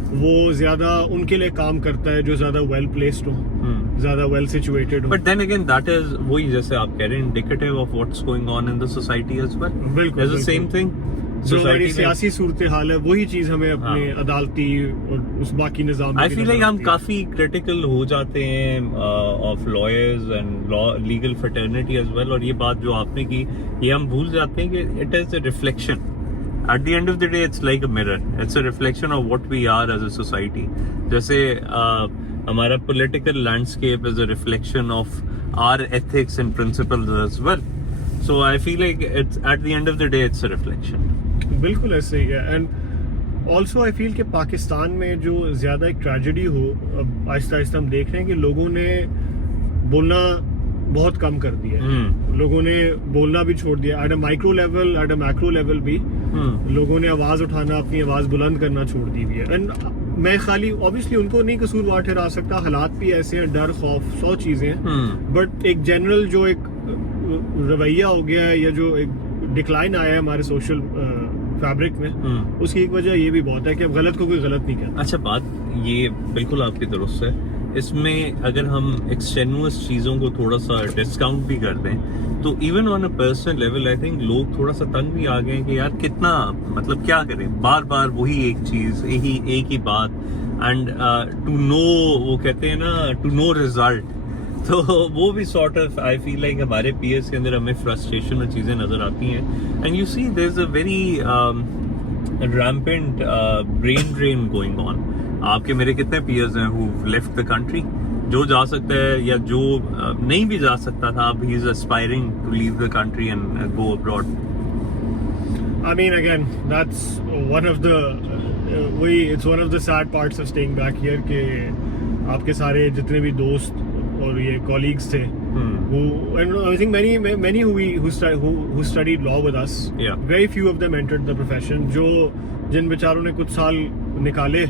वो ज्यादा उनके लिए काम करता है जो ज्यादा वेल प्लेस्ड हो, ज्यादा वेल सिचुएटेड हो. But then again that is वही जैसे आप कह रहे हैं indicative of what's going on in the society as well. बिल्कुल द सेम थिंग. जो हमारी सियासी सूरत हाल है वही चीज हमें अपने अदालती और उस बाकी निजाम. आई फील लाइक हम काफी क्रिटिकल हो जाते हैं of lawyers and legal fraternity as well, और ये बात जो आपने की ये हम भूल जाते हैं कि it is a reflection. At the end of the day, it's like a mirror. It's a reflection of what we are as a society. जैसे हमारा political landscape is a reflection of our ethics and principles as well. So I feel like it's at the end of the day, it's a reflection. बिल्कुल ऐसे ही है. And also I feel कि पाकिस्तान में जो ज़्यादा एक ट्रेजेडी हो, अब आहिस्ता आहिस्ता हम देख रहे हैं कि लोगों ने बोलना बहुत कम कर दिया है. लोगों ने बोलना भी छोड़ दिया. At a micro level, at a macro level भी लोगों ने आवाज उठाना, अपनी आवाज बुलंद करना छोड़ दी हुई है. एंड मैं खाली ऑब्वियसली उनको नहीं कसूरवार ठहरा सकता, हालात भी ऐसे हैं, डर खौफ 100 चीजें हैं, बट एक जनरल जो एक रवैया हो गया है या जो एक डिक्लाइन आया है हमारे सोशल फैब्रिक में, उसकी एक वजह ये भी बहुत है कि अब गलत को कोई गलत नहीं कहता. अच्छा, बात ये बिल्कुल आपकी दुरुस्त है. इसमें अगर हम एक्सटेनुअस चीज़ों को थोड़ा सा डिस्काउंट भी कर दें तो even on a personal level I think लोग थोड़ा सा तंग भी आ गए कि यार कितना, मतलब क्या करें, बार बार वही एक चीज़, एक ही बात, एंड टू नो, वो कहते हैं ना, टू नो रिजल्ट. तो वो भी sort of I feel like हमारे पीयर्स के अंदर हमें फ्रस्ट्रेशन और चीज़ें नज़र आती हैं. And you see there is a very rampant brain drain going on. आपके मेरे कितने पीयर्स हैं हु लेफ्ट द कंट्री, जो जा सकता है या जो नहीं भी जा सकता था, अब he is aspiring to leave the country and go abroad. I mean, again, that's one of the it's one of the sad parts of staying back here कि आपके सारे जितने भी दोस्त और ये colleagues थे, who, and I think many who studied law with us, very few of them entered the profession. जो जिन बेचारों ने कुछ साल निकाले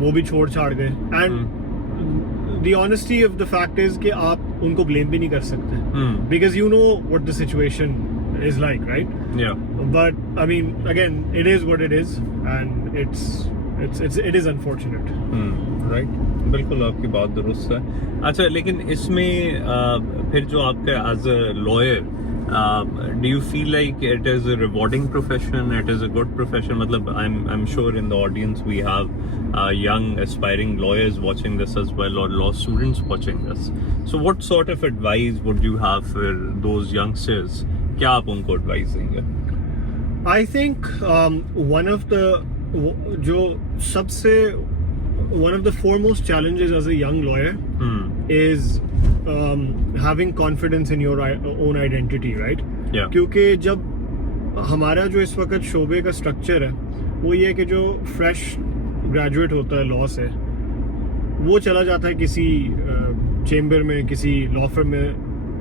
वो भी छोड़ छाड़ गए. And the honesty of the fact is कि आप उनको blame भी नहीं कर सकते, because you know what the situation is like, right? Yeah. But I mean, again, it is what it is, and it is unfortunate. Right. बिल्कुल आपकी बात दुरुस्त है. अच्छा, लेकिन इसमें फिर जो आपका as a lawyer, do you feel like it is a rewarding profession, it is a good profession? मतलब I'm sure in the audience we have young aspiring lawyers watching this as well, or law students watching this. So what sort of advice would you have for those youngsters? क्या आप उनको advice देंगे? I think one of the foremost challenges as a young lawyer is having confidence in your own identity, right? Yeah. क्योंकि जब हमारा जो इस वक्त शोबे का स्ट्रक्चर है वो ये है कि जो फ्रेश ग्रेजुएट होता है लॉ से, वो चला जाता है किसी चेम्बर में, किसी लॉ फर्म में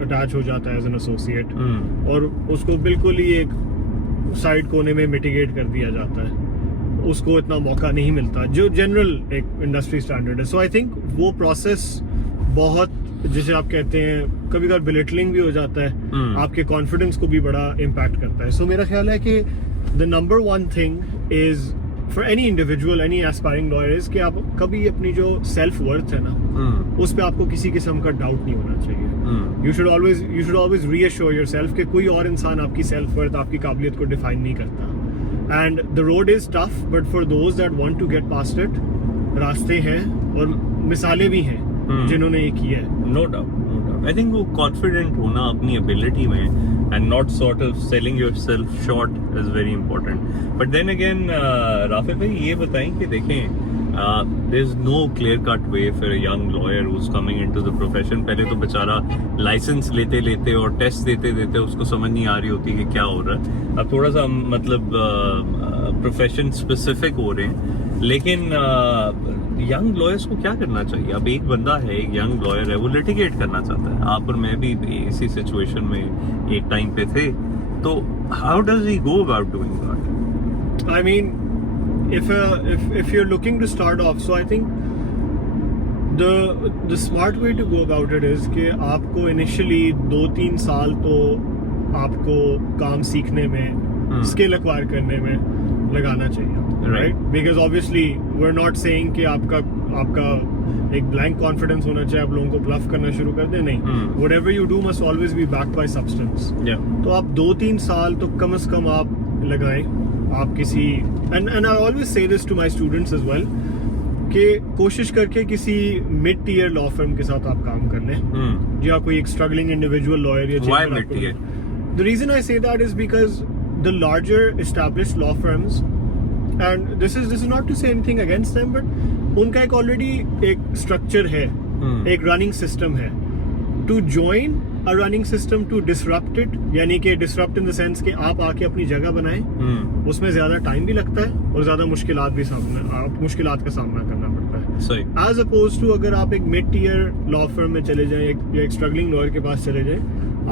अटैच हो जाता है एज एन एसोसिएट, और उसको बिल्कुल ही एक साइड कोने में मिटिगेट कर दिया जाता है, उसको इतना मौका नहीं मिलता जो जनरल एक इंडस्ट्री स्टैंडर्ड है. सो आई थिंक वो प्रोसेस बहुत, जिसे आप कहते हैं कभी कभार बिलिटलिंग भी हो जाता है, आपके कॉन्फिडेंस को भी बड़ा इम्पैक्ट करता है. सो मेरा ख्याल है कि the number one thing is for any individual, any aspiring lawyer, is कि आप कभी अपनी जो सेल्फ वर्थ है ना, उस पर आपको किसी किस्म का डाउट नहीं होना चाहिए. You should always reassure yourself कि कोई और इंसान आपकी सेल्फ वर्थ, आपकी काबिलियत को डिफाइन नहीं करता. And the road is tough, but for those that want to get past it, रास्ते हैं और मिसालें भी हैं जिन्होंने ये किया है. No doubt. आई थिंक वो कॉन्फिडेंट होना अपनी एबिलिटी में and not sort of selling yourself short is very important. But then again Rafil भाई ये बताएं कि देखें, there is no clear cut way for a young lawyer who's coming into the profession. पहले तो बेचारा लाइसेंस लेते लेते और टेस्ट देते देते उसको समझ नहीं आ रही होती कि क्या हो रहा है. अब थोड़ा सा मतलब प्रोफेशन स्पेसिफिक हो रहे हैं, लेकिन यंग लॉयर्स को क्या करना चाहिए? अब एक बंदा है, एक यंग लॉयर है, वो लिटिगेट करना चाहता है. आप और मैं भी इसी सिचुएशन में एक टाइम पे थे, तो how does he go about doing that? I mean, if you're looking to start off, so I think the smart way to go about it is कि आपको initially 2-3 साल तो आपको काम सीखने में, स्किल एक्वायर करने में लगाना चाहिए, right? Because obviously we're not saying कि आपका एक ब्लैंक कॉन्फिडेंस होना चाहिए, आप लोगों को ब्लफ करना शुरू कर दे, नहीं. Whatever you do must always be backed by substance. तो आप 2-3 साल तो कम से कम आप लगाएं. आप किसी and I always say this to my students as well, कि कोशिश करके किसी मिड टीयर लॉ फर्म के साथ आप काम कर लें, या कोई एक struggling individual lawyer. Why mid tier? The reason I say that is because the larger established law firms, and this is not to say anything against them, but उनका एक ऑलरेडी एक स्ट्रक्चर है, एक रनिंग सिस्टम है. To join a running system, to disrupt it, यानी कि disrupt in the sense कि आप आके अपनी जगह बनाएं, उसमें ज्यादा टाइम भी लगता है और ज्यादा मुश्किलात का सामना करना पड़ता है. सही. एज अपोज टू अगर आप एक मिड टीयर लॉ फर्म में चले जाएं, या एक स्ट्रगलिंग लॉयर के पास चले जाएं,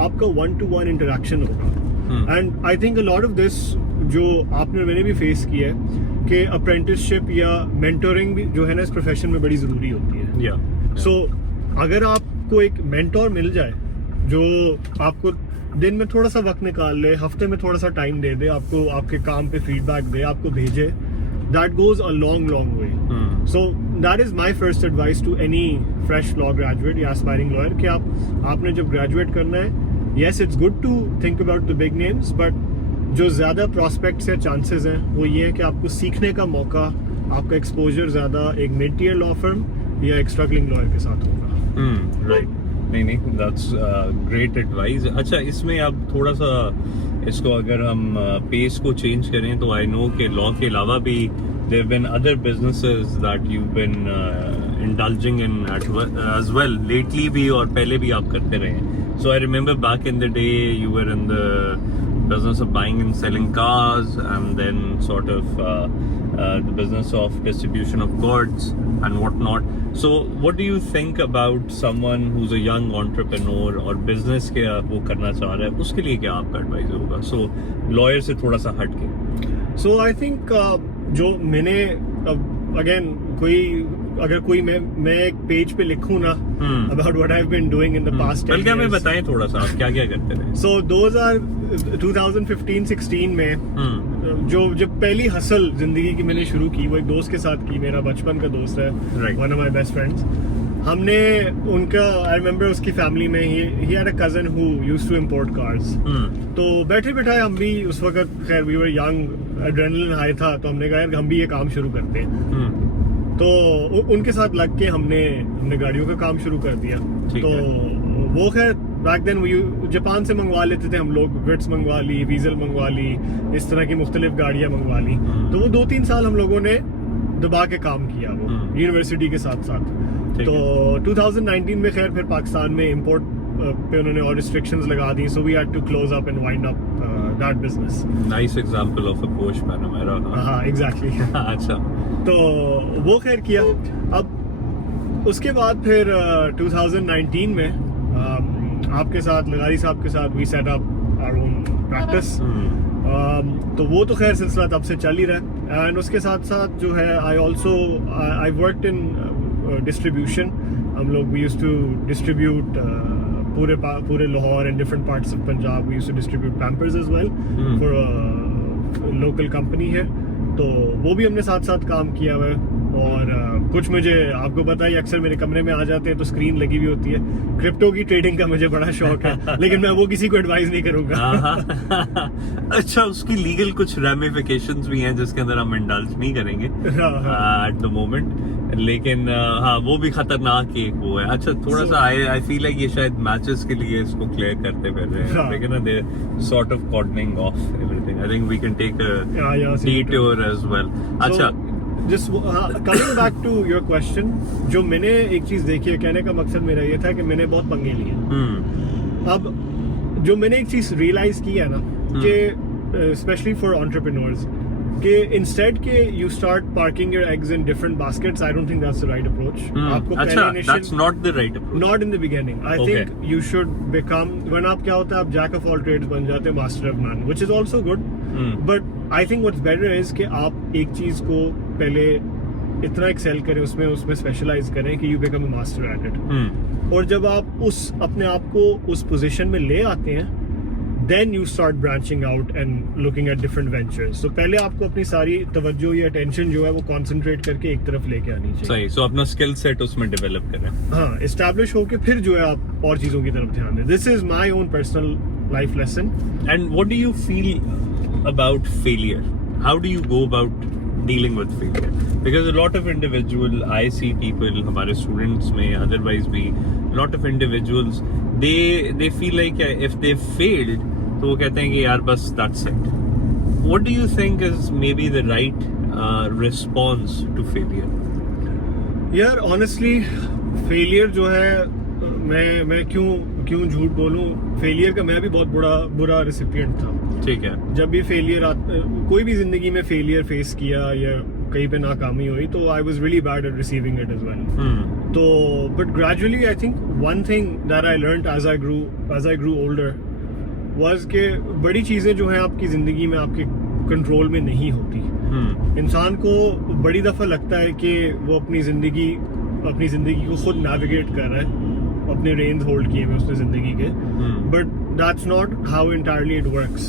आपका 1-to-1 इंटरेक्शन होगा. And I think a lot of this जो आपने मैंने भी फेस किया है कि अप्रेंटिसशिप या मेंटोरिंग भी जो है ना इस प्रोफेशन में बड़ी जरूरी होती है. सो अगर आपको एक मेंटोर मिल जाए जो आपको दिन में थोड़ा सा वक्त निकाल ले, हफ्ते में थोड़ा सा टाइम दे दे, आपको आपके काम पे फीडबैक दे, आपको भेजे, that goes a long way. So that is my first advice to any fresh law graduate या एस्पायरिंग लॉयर कि आपने जब ग्रेजुएट करना है, yes it's good to think about the big names, but जो ज्यादा प्रॉस्पेक्ट्स या चांसेस हैं वो ये है कि आपको सीखने का मौका, आपका एक्सपोजर ज्यादा एक मिड टीयर लॉ फर्म या एक स्ट्रगलिंग लॉयर के साथ होगा. राइट. नहीं, दैट्स ग्रेट एडवाइस. अच्छा, इसमें अब थोड़ा सा इसको अगर हम पेस को चेंज करें, तो आई नो कि लॉ के अलावा भी there been other businesses that you been indulging in as well lately भी, और पहले भी आप करते रहे. So I remember back in the day you were in the business of buying and selling cars, and then sort of the business of distribution of goods and whatnot. So what do you think about someone who's a young entrepreneur or business के वो करना चाह रहा है, उसके लिए क्या आपका एडवाइस होगा? So lawyer से थोड़ा सा हट के. So I think जो मैंने again अगर कोई मैं एक पेज पे लिखूं ना about what I've been doing in the past 10 years. बल्कि हमें बताएं थोड़ा सा आप क्या क्या करते रहे. So those are 2015-16 में जब पहली हसल जिंदगी की मैंने शुरू की, वो एक दोस्त के साथ की, मेरा बचपन का दोस्त है, one of my best friends. हमने उनका, I remember उसकी फैमिली में he had a cousin who used to import cars. तो बैठे बैठाए हम भी उस वक्त, खैर we were young, adrenaline high था, तो हमने कहा यार हम भी ये काम शुरू करते हैं. तो उनके साथ लग के हमने गाड़ियों का काम शुरू कर दिया. तो वो खैर बैक देन जापान से मंगवा लेते थे हम लोग, विट्स मंगवा ली, वीजल मंगवा ली, इस तरह की मुख्तलिफ गाड़ियां मंगवा ली. तो वो 2-3 साल हम लोगों ने दबा के काम किया वो यूनिवर्सिटी के साथ साथ. ठीक तो 2019 में खैर फिर पाकिस्तान में इंपोर्ट पे उन्होंने और रिस्ट्रिक्शंस लगा दी, so we had to close up and wind up that business. Nice example of a Porsche Panamera. हाँ एग्जैक्टली. अच्छा. तो वो खैर किया. अब उसके बाद फिर 2019 में आपके साथ, लगारी साहब के साथ, we set up our own practice. तो वो तो खैर सिलसिला तब से चल ही रहा है. एंड उसके साथ साथ जो है आई वर्कड इन डिस्ट्रीब्यूशन. हम लोग वी यूज्ड टू डिस्ट्रीब्यूट पूरे Lahore and different parts of Punjab. We used to distribute Pampers as well for local company है. तो वो भी हमने साथ साथ काम किया हुआ है. और कुछ मुझे, आपको पता ही, अक्सर मेरे कमरे में आ जाते हैं तो स्क्रीन लगी हुई होती है. क्रिप्टो की ट्रेडिंग का मुझे बड़ा शौक है, लेकिन मैं वो किसी को एडवाइस नहीं करूंगा. अच्छा, उसकी लीगल कुछ रैमिफिकेशंस भी हैं जिसके अंदर हम इंडल्ज नहीं करेंगे एट द मोमेंट. लेकिन हाँ, वो भी खतरनाक एक वो है. अच्छा, थोड़ा सा आई फील लाइक ये शायद मैचेस के लिए इसको क्लियर करते फिर रहे हैं, लेकिन they sort of cordoning off everything. I think we can take a detour as well. अच्छा, Just coming back to your question, जो मैंने एक चीज देखी है, कहने का मकसद मेरा ये था कि मैंने बहुत पंगे लिए. अब जो मैंने एक चीज रियलाइज की है ना, कि स्पेशली फॉर एंटरप्रेन्योर्स, कि इंस्टेड के you start parking your eggs in different baskets, I don't think that's the right approach. आपको पहले that's not the right approach. Not in the beginning. I think you should become, when आप क्या होता है, आप jack of all trades बन जाते हैं, master of none, which is also good. But I think what's better is कि आप एक चीज को पहले इतना एक्सेल करें उसमें स्पेशलाइज करें कि you become a master at it. और जब आप अपने आप को उस पोजीशन में ले आते हैं, then you start branching out and looking at different ventures. So पहले आपको अपनी सारी तवज्जो या टेंशन जो है वो concentrate करके एक तरफ लेके आनी चाहिए. सही. So अपना स्किल सेट उसमें डेवलप करें. हाँ, establish होके फिर जो है आप और चीजों की तरफ ध्यान दें. This is my own personal life lesson. And what do you feel about failure? How do you go about dealing with failure? Because a lot of individual, I see people, हमारे students में, otherwise भी, a lot of individuals, they feel like if they failed, तो वो कहते हैं कि यार बस that's it. What do you think is maybe the right response to failure? यार honestly, failure जो है, मैं क्यों झूठ बोलूं, फेलियर का मैं भी बहुत बुरा रेसिपिएंट था. ठीक है. जब भी फेलियर कोई भी जिंदगी में फेलियर फेस किया या कहीं पे नाकामी हुई, तो I was really bad at receiving it as well. तो but gradually I think one thing that I learned as I grew older was के बड़ी चीजें जो हैं आपकी जिंदगी में आपके कंट्रोल में नहीं होती. इंसान को बड़ी दफा लगता है कि वो अपनी जिंदगी को खुद नेविगेट कर रहा है, अपने रेंज होल्ड किए हुए उसने जिंदगी के, but that's not how entirely it works.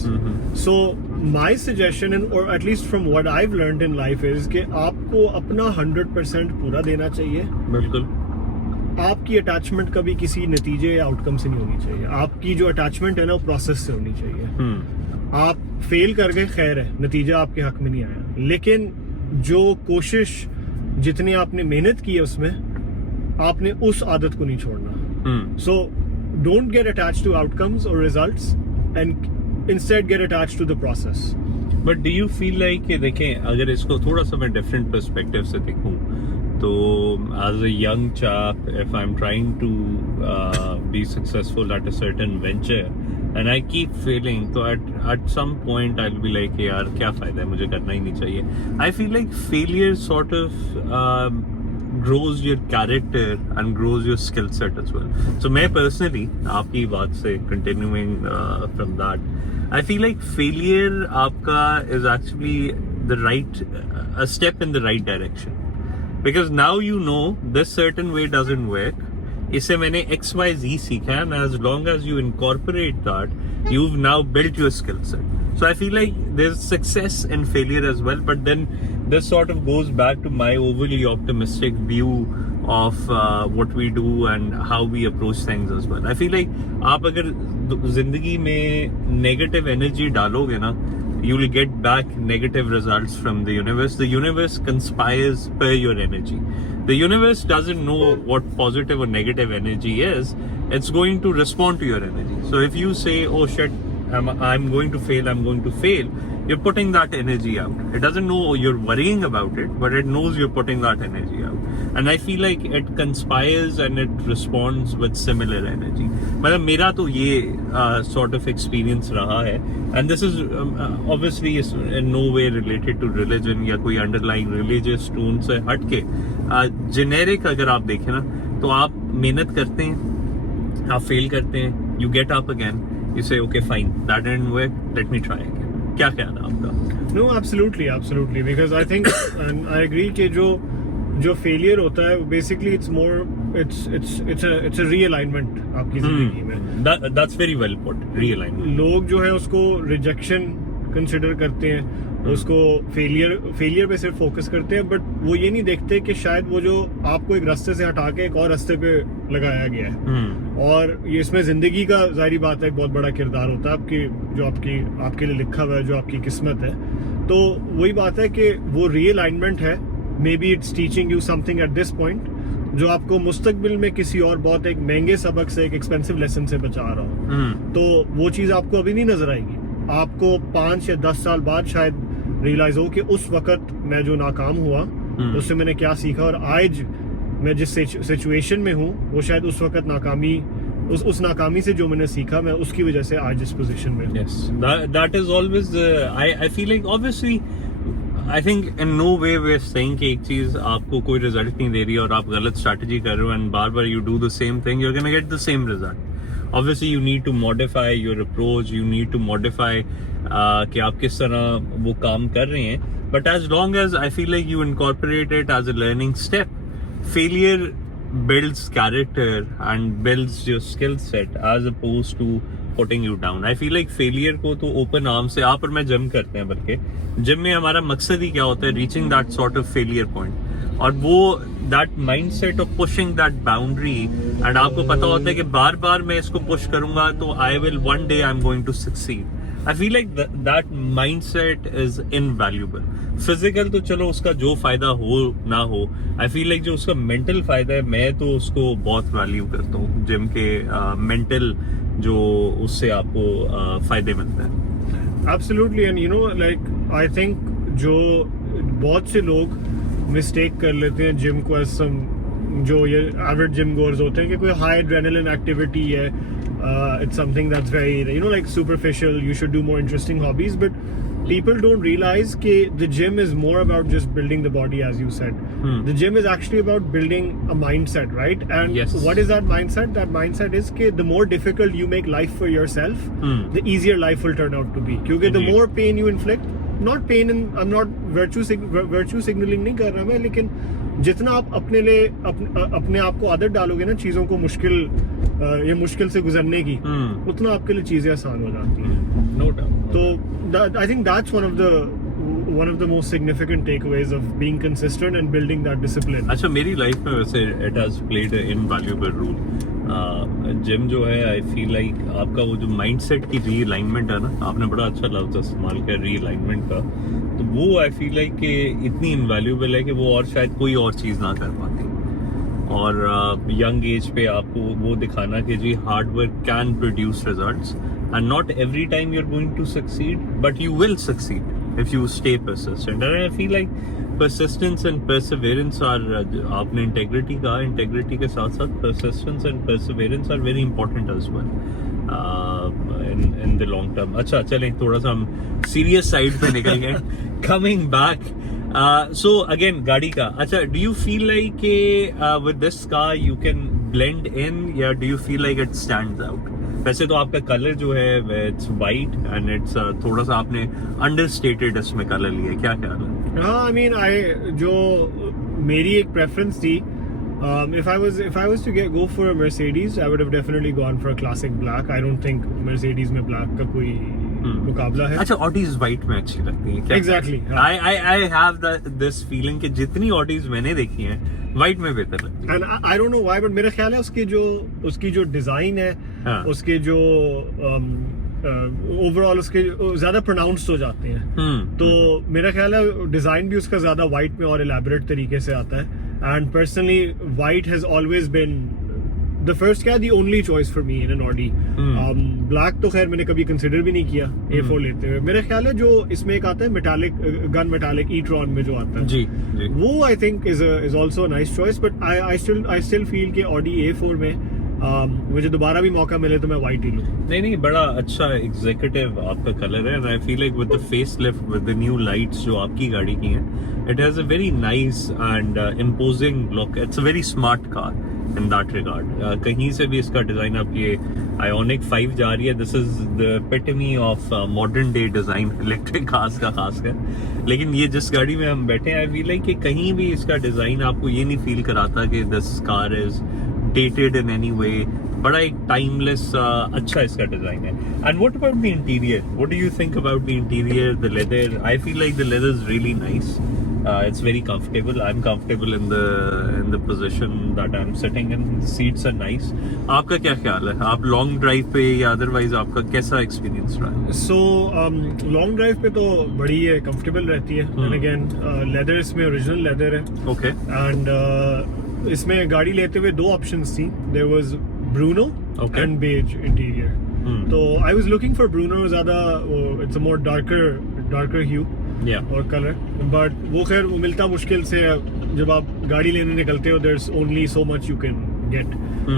So my suggestion, or at least from what I've learned in life, is कि आपको अपना 100% पूरा देना चाहिए. बिल्कुल. आपकी अटैचमेंट कभी किसी नतीजे या आउटकम से नहीं होनी चाहिए. आपकी जो अटैचमेंट है ना, वो प्रोसेस से होनी चाहिए. आप फेल कर गए, खैर है, नतीजा आपके हक में नहीं आया, लेकिन जो कोशिश, जितनी आपने मेहनत की है, उसमें आपने उस आदत को नहीं छोड़ना. So don't get attached to outcomes or results, and instead get attached to the process. But do you feel like कि देखें, अगर इसको थोड़ा सा मैं different perspective से देखूं, तो as a young chap, if I'm trying to be successful at a certain venture and I keep failing, तो at some point I'll be like यार क्या फायदा है, मुझे करना ही नहीं चाहिए. I feel like failure sort of grows your character and grows your skill set as well. So मैं personally, आपकी बात से continuing from that, I feel like failure आपका is actually a step in the right direction, because now you know this certain way doesn't work. इससे मैंने XYZ सीखा है, and as long as you incorporate that, you've now built your skill set. So I feel like there's success in failure as well, but then this sort of goes back to my overly optimistic view of what we do and how we approach things as well. I feel like आप अगर जिंदगी में negative energy डालोगे ना, you will get back negative results from the universe. The universe conspires per your energy. The universe doesn't know what positive or negative energy is. It's going to respond to your energy. So if you say, oh shit, I'm going to fail, you're putting that energy out. It doesn't know you're worrying about it, but it knows you're putting that energy out. And I feel like it conspires and it responds with similar energy. मतलब मेरा तो ये sort of experience रहा है, and this is obviously in no way related to religion या कोई underlying religious tone से हटके. जेनेरिक अगर आप देखें ना, तो आप मेहनत करते हैं, आप फेल करते हैं, you get up again, you say okay fine that didn't work, let me try again. क्या ख्याल है आपका? No, absolutely, because I think and I agree कि जो फेलियर होता है बेसिकली it's a realignment आपकी जिंदगी में. That's very well put, realignment. लोग जो है उसको रिजेक्शन कंसिडर करते हैं, उसको फेलियर पे सिर्फ फोकस करते हैं, बट वो ये नहीं देखते कि शायद वो जो आपको एक रास्ते से हटा के एक और रास्ते पे लगाया गया है. और ये इसमें जिंदगी का जाहिर बात है एक बहुत बड़ा किरदार होता है आपकी, जो आपके लिए लिखा हुआ है, जो आपकी किस्मत है. तो वही बात है कि वो रीअलाइनमेंट है. May be it's teaching you something at this point जो आपको मुस्तकबिल में किसी और बहुत एक महंगे सबक से, एक एक्सपेंसिव लेसन से बचा रहा हो. तो वो चीज़ आपको अभी नहीं नजर आएगी. आपको 5 या 10 साल बाद शायद रियलाइज हो कि उस वक्त मैं जो नाकाम हुआ उससे मैंने क्या सीखा, और आज मैं जिस सिचुएशन में हूँ वो शायद उस वक्त नाकामी, उस नाकामी से जो मैंने सीखा मैं उसकी वजह से आज इस पोजीशन में हूँ. Yes, that is always I feel like obviously I think in no way we're saying कि एक चीज आपको कोई रिजल्ट नहीं दे रही और आप गलत स्ट्रैटेजी कर रहे हो and bar bar you do the same thing, you're gonna get the same result. Obviously you need to modify your approach, you need to modify कि आप किस तरह वो काम कर रहे हैं, but as long as I feel like you incorporate it as a learning step, failure builds character and builds your skill set as opposed to putting you down. I feel like failure को तो open arms से आप और मैं gym करते हैं, बल्कि gym में हमारा मकसद ही क्या होता है, reaching that sort of failure point. और वो that mindset of pushing that boundary, and आपको पता होता है कि बार बार मैं इसको push करूंगा तो I will one day I'm going to succeed. I feel like that mindset is invaluable. Physical तो चलो उसका जो फायदा हो ना हो, आई फील लाइक जो उसका मेंटल फायदा है मैं तो उसको बहुत वैल्यू करता हूँ. जिम के मेंटल जो उससे आपको फायदे मिलते हैं. Absolutely. And you know like I think जो बहुत से लोग मिस्टेक कर लेते हैं जिम को एज सम, जो ये एवरेज जिम गोअर्स होते हैं कि कोई हाई एड्रेनलिन एक्टिविटी है, it's something that's very like superficial, you should do more interesting hobbies, but people don't realize that the gym is more about just building the body, as you said. The gym is actually about building a mindset, right? And yes. What is that mindset? That mindset is that the more difficult you make life for yourself, the easier life will turn out to be. Because the more pain you inflict, not pain in, I'm not virtue signaling नहीं कर रहा मैं, लेकिन जितना आप अपने आप को आदत डालोगे ना चीजों को मुश्किल से गुजरने की, उतना आपके लिए चीजें आसान हो जाती हैं. No doubt. तो I think that's one of the most significant takeaways of being consistent and building that discipline. अच्छा, मेरी लाइफ में वैसे it has played an invaluable role. Gym जो है आई फील लाइक आपका वो जो माइंडसेट की रीअलाइनमेंट है ना, आपने बड़ा अच्छा लफ्ज इस्तेमाल किया रीअलाइनमेंट का, तो वो आई फील लाइक कि इतनी इनवैल्यूएबल है कि वो और शायद कोई और चीज़ ना कर पाती. और यंग एज पे आपको वो दिखाना कि जी hard work can produce results, and not every time you are going to succeed, but you will succeed if you stay persistent. And I feel like persistence and perseverance are आपने integrity कहा, integrity के साथ साथ persistence and perseverance are very important as well in the long term. अच्छा, चलें थोड़ा सा हम serious side पे निकल गए. Coming back, so again गाड़ी का, अच्छा, do you feel like with this car you can blend in, या do you feel like it stands out? वैसे तो आपका कलर जो है इट्स वाइट एंड इट्स थोड़ा सा आपने अंडरस्टेटेड इसमें कलर लिया, क्या ख्याल है? हाँ, आई मीन जो मेरी एक प्रेफरेंस थी, if I was to go for a Mercedes, I would have definitely gone for a classic black. I don't think Mercedes में black का कोई मुकाबला है. अच्छा, ऑडीज वाइट में अच्छी लगती है क्या? Exactly. I have this feeling कि जितनी ऑडीज मैंने देखी हैं वाइट में बेहतर लगती है. And I don't know why, but मेरा ख्याल है उसकी जो डिजाइन है, उसके जो ओवरऑल उसके ज्यादा प्रोनाउंस्ड हो जाते हैं. तो मेरा ख्याल है डिजाइन भी उसका ज्यादा वाइट में और एलैबोरेट तरीके से आता है. And personally white has always been the first क्या, the only choice for me in an Audi. Black तो खैर मैंने कभी कंसिडर भी नहीं किया A4 लेते हुए. मेरा ख्याल है जो इसमें एक आता है मेटालिक, गन मेटालिक e-tron में जो आता है, जी जी वो I think is also a nice choice, but I still feel कि Audi A4 में मुझे दोबारा भी मौका मिले तो मैं वाइट ही लूँ. नहीं बड़ा अच्छा एग्जीक्यूटिव आपका कलर है, and I feel like with the face lift with the new lights जो आपकी गाड़ी की हैं, it has a very nice and imposing look. It's a very smart car in that regard. कहीं से भी इसका डिजाइन आप ये आयोनिक 5 जा रही है, this is the epitome of modern day design electric cars का खासकर. लेकिन ये जिस गाड़ी में हम बैठे हैं, आई फील लाइक कि कहीं भी इसका डिजाइन आपको ये नहीं फील कराता कि this car is dated in any way. बड़ा एक टाइमलेस अच्छा इसका डिजाइन है. And what about the interior? What do you think about the interior, the leather? I feel like the leather is really nice. It's very comfortable. I'm comfortable in the position that I'm sitting in. Seats are nice. आपका क्या ख्याल है? आप long drive पे या otherwise आपका कैसा experience रहा है? So लॉन्ग ड्राइव पे तो बड़ी है, कंफर्टेबल रहती है. And again लेदर इसमें ओरिजिनल लेदर है. Okay. एंड इसमें गाड़ी लेते हुए 2 ऑप्शंस थी. There was bruno and beige interior. तो I was looking for bruno. ज्यादा it's a more darker hue और कलर, बट वो खैर वो मिलता मुश्किल से है. जब आप गाड़ी लेने निकलते हो there is only so much you can get.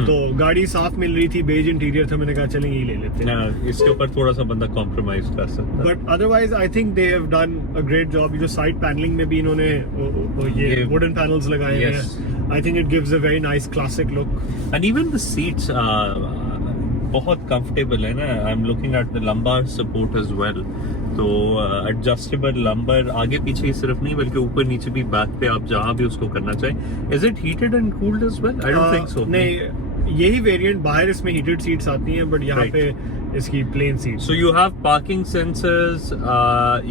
तो गाड़ी साफ मिल रही थी, बेज इंटीरियर था, मैंने कहा चलेंगे ये ले लेते हैं. इसके ऊपर थोड़ा सा बंदा कॉम्प्रोमाइज कर सकता है. But otherwise I think they have done a great job. जो साइड पैनलिंग में भी इन्होंने ये वुडन पैनल्स लगाए हैं. I think it gives a very nice classic look. And even the seats बहुत कंफर्टेबल है ना. I am looking at the lumbar support as well. तो एडजस्टेबल लंबर आगे पीछे ही सिर्फ नहीं बल्कि ऊपर नीचे भी बैक पे आप जहाँ भी उसको करना चाहें. Is it heated and cooled as well? I don't think so. नहीं, यही वेरिएंट बाहर इसमें हीटेड सीट्स आती हैं, बट यहाँ पे इसकी plain seat. So you have parking sensors,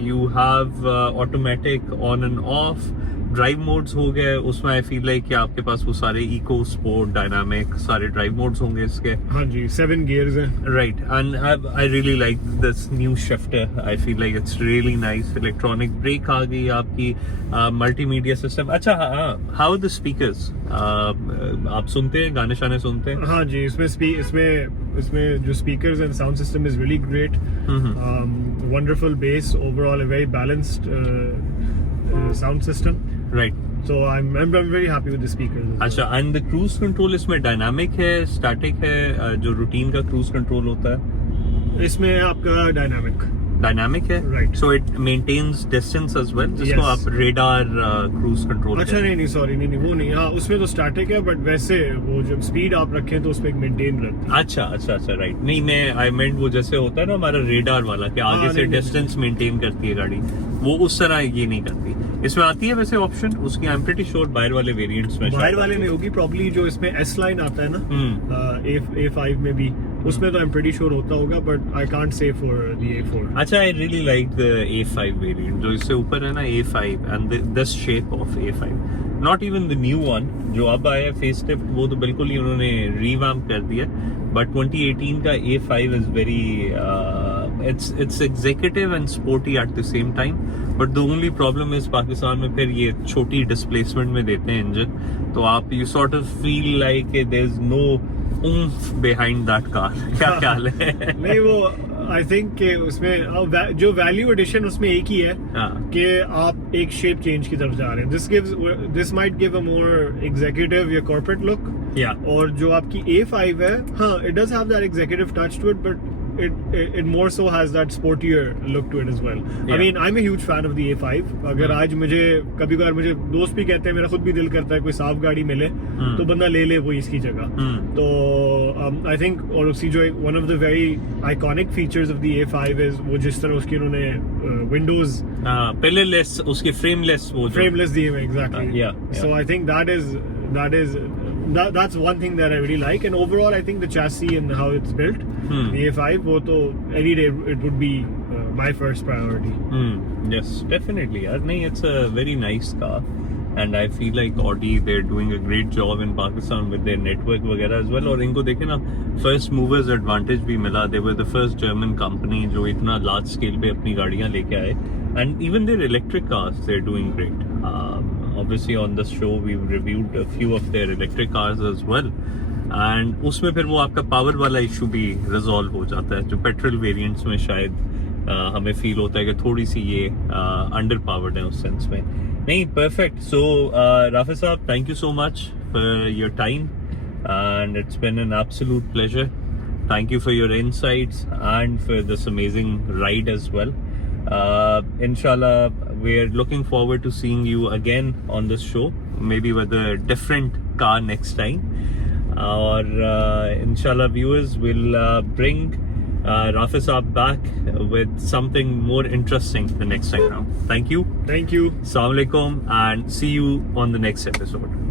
you have automatic on and off, drive modes हो गए. उसमें आई फील लाइक कि आपके पास वो सारे इको, स्पोर्ट, डायनामिक सारे ड्राइव मोड्स होंगे इसके. हाँ जी, 7 गियर्स हैं. Right. And I really like this new shifter. I feel like it's really nice. Electronic brake आ गई आपकी, मल्टीमीडिया सिस्टम. अच्छा हाँ, हाउ द स्पीकर्स? आप सुनते हैं गाने शाने सुनते हैं? हाँ जी, इसमें जो speakers and sound system is really great. Wonderful base, overall a very balanced sound system. Right. So I'm very happy with the speakers. अच्छा, एंड द क्रूज कंट्रोल इसमें डायनामिक है, स्टैटिक है? जो रूटीन का क्रूज कंट्रोल होता है इसमें आपका डायनामिक है. Right. So it maintains distance as well, जिसको Yes. आप रेडार क्रूज कंट्रोल. अच्छा नहीं सॉरी, नहीं वो नहीं. हाँ, उसमें तो स्टैटिक है, बट वैसे वो जब स्पीड आप रखें तो उसमें एक मेंटेन रहती है. अच्छा राइट. नहीं, मैं आई मेंट वो जैसे होता है ना हमारा रेडार वाला कि आगे से डिस्टेंस मेंटेन करती है गाड़ी, वो उस तरह ये नहीं करती. इसमें आती है वैसे ऑप्शन उसकी. आई एम प्रीटी श्योर बाहर वाले वेरिएंट्स में, बाहर वाले में होगी प्रॉब्ली. जो इसमें एस लाइन आता है ना A5 में भी, उसमें तो आई एम प्रीटी श्योर होता होगा, but I can't say for the A4. अच्छा, आई really like the A5 variant जो इससे ऊपर है ना, A5 and this shape of A5. Not even the new one जो अब आया फेस लिफ्ट, वो तो बिल्कुल ही उन्होंने रिवैम्प कर दिया. बट 2018 का A5 is very it's executive and sporty at the same time. But the only problem is Pakistan में फिर ये छोटी डिस्प्लेसमेंट में देते हैं इंजन, तो आप you sort of feel like there's no oomph behind that car. क्या ख्याल है? नहीं, वो आई थिंक कि उसमें जो वैल्यू एडिशन उसमें एक ही है कि आप एक शेप चेंज की तरफ जा रहे हैं. This might give a more executive या कॉर्पोरेट लुक. और जो आपकी A5 है, हाँ, it does have that executive touch to it, but it more so has that sportier look to it as well. I mean, I'm a huge fan of the A5. अगर आज कभी मुझे दोस्त भी कहते हैं, मेरा खुद भी दिल करता है कोई साफ गाड़ी मिले तो बंदा ले ले वो इसकी जगह. तो I think, और उसकी जो one of the very iconic features of the A5 is वो जिस तरह उसकी उन्होंने विंडोज पहले लेस, उसके फ्रेमलेस दिए हुए. Exactly. So I think that's one thing that I really like, and overall I think the chassis and how it's built, the A5, वो तो any day it would be my first priority. Yes, definitely. नहीं, it's a very nice car, and I feel like Audi, they're doing a great job in Pakistan with their network वगैरह as well. और इनको देखे ना, first movers advantage भी मिला. They were the first German company जो इतना large scale पे अपनी गाड़ियाँ लेके आए, and even their electric cars, they're doing great. Obviously on this show we've reviewed a few of their electric cars as well. And उसमें फिर वो आपका पावर वाला इशू भी रिजॉल्व हो जाता है, जो पेट्रोल वेरिएंट्स में शायद हमें फील होता है कि थोड़ी सी ये अंडर पावर्ड है उस सेंस में। नहीं, परफेक्ट। सो राफिज साहब, thank you so much for your time and it's been an absolute pleasure. Thank you for your insights and for this amazing ride as well. Inshallah, we're looking forward to seeing you again on this show, maybe with a different car next time. Or inshallah, viewers will bring Rafiz Saab back with something more interesting the next time around. Thank you. Thank you. Assalamu alaikum and see you on the next episode.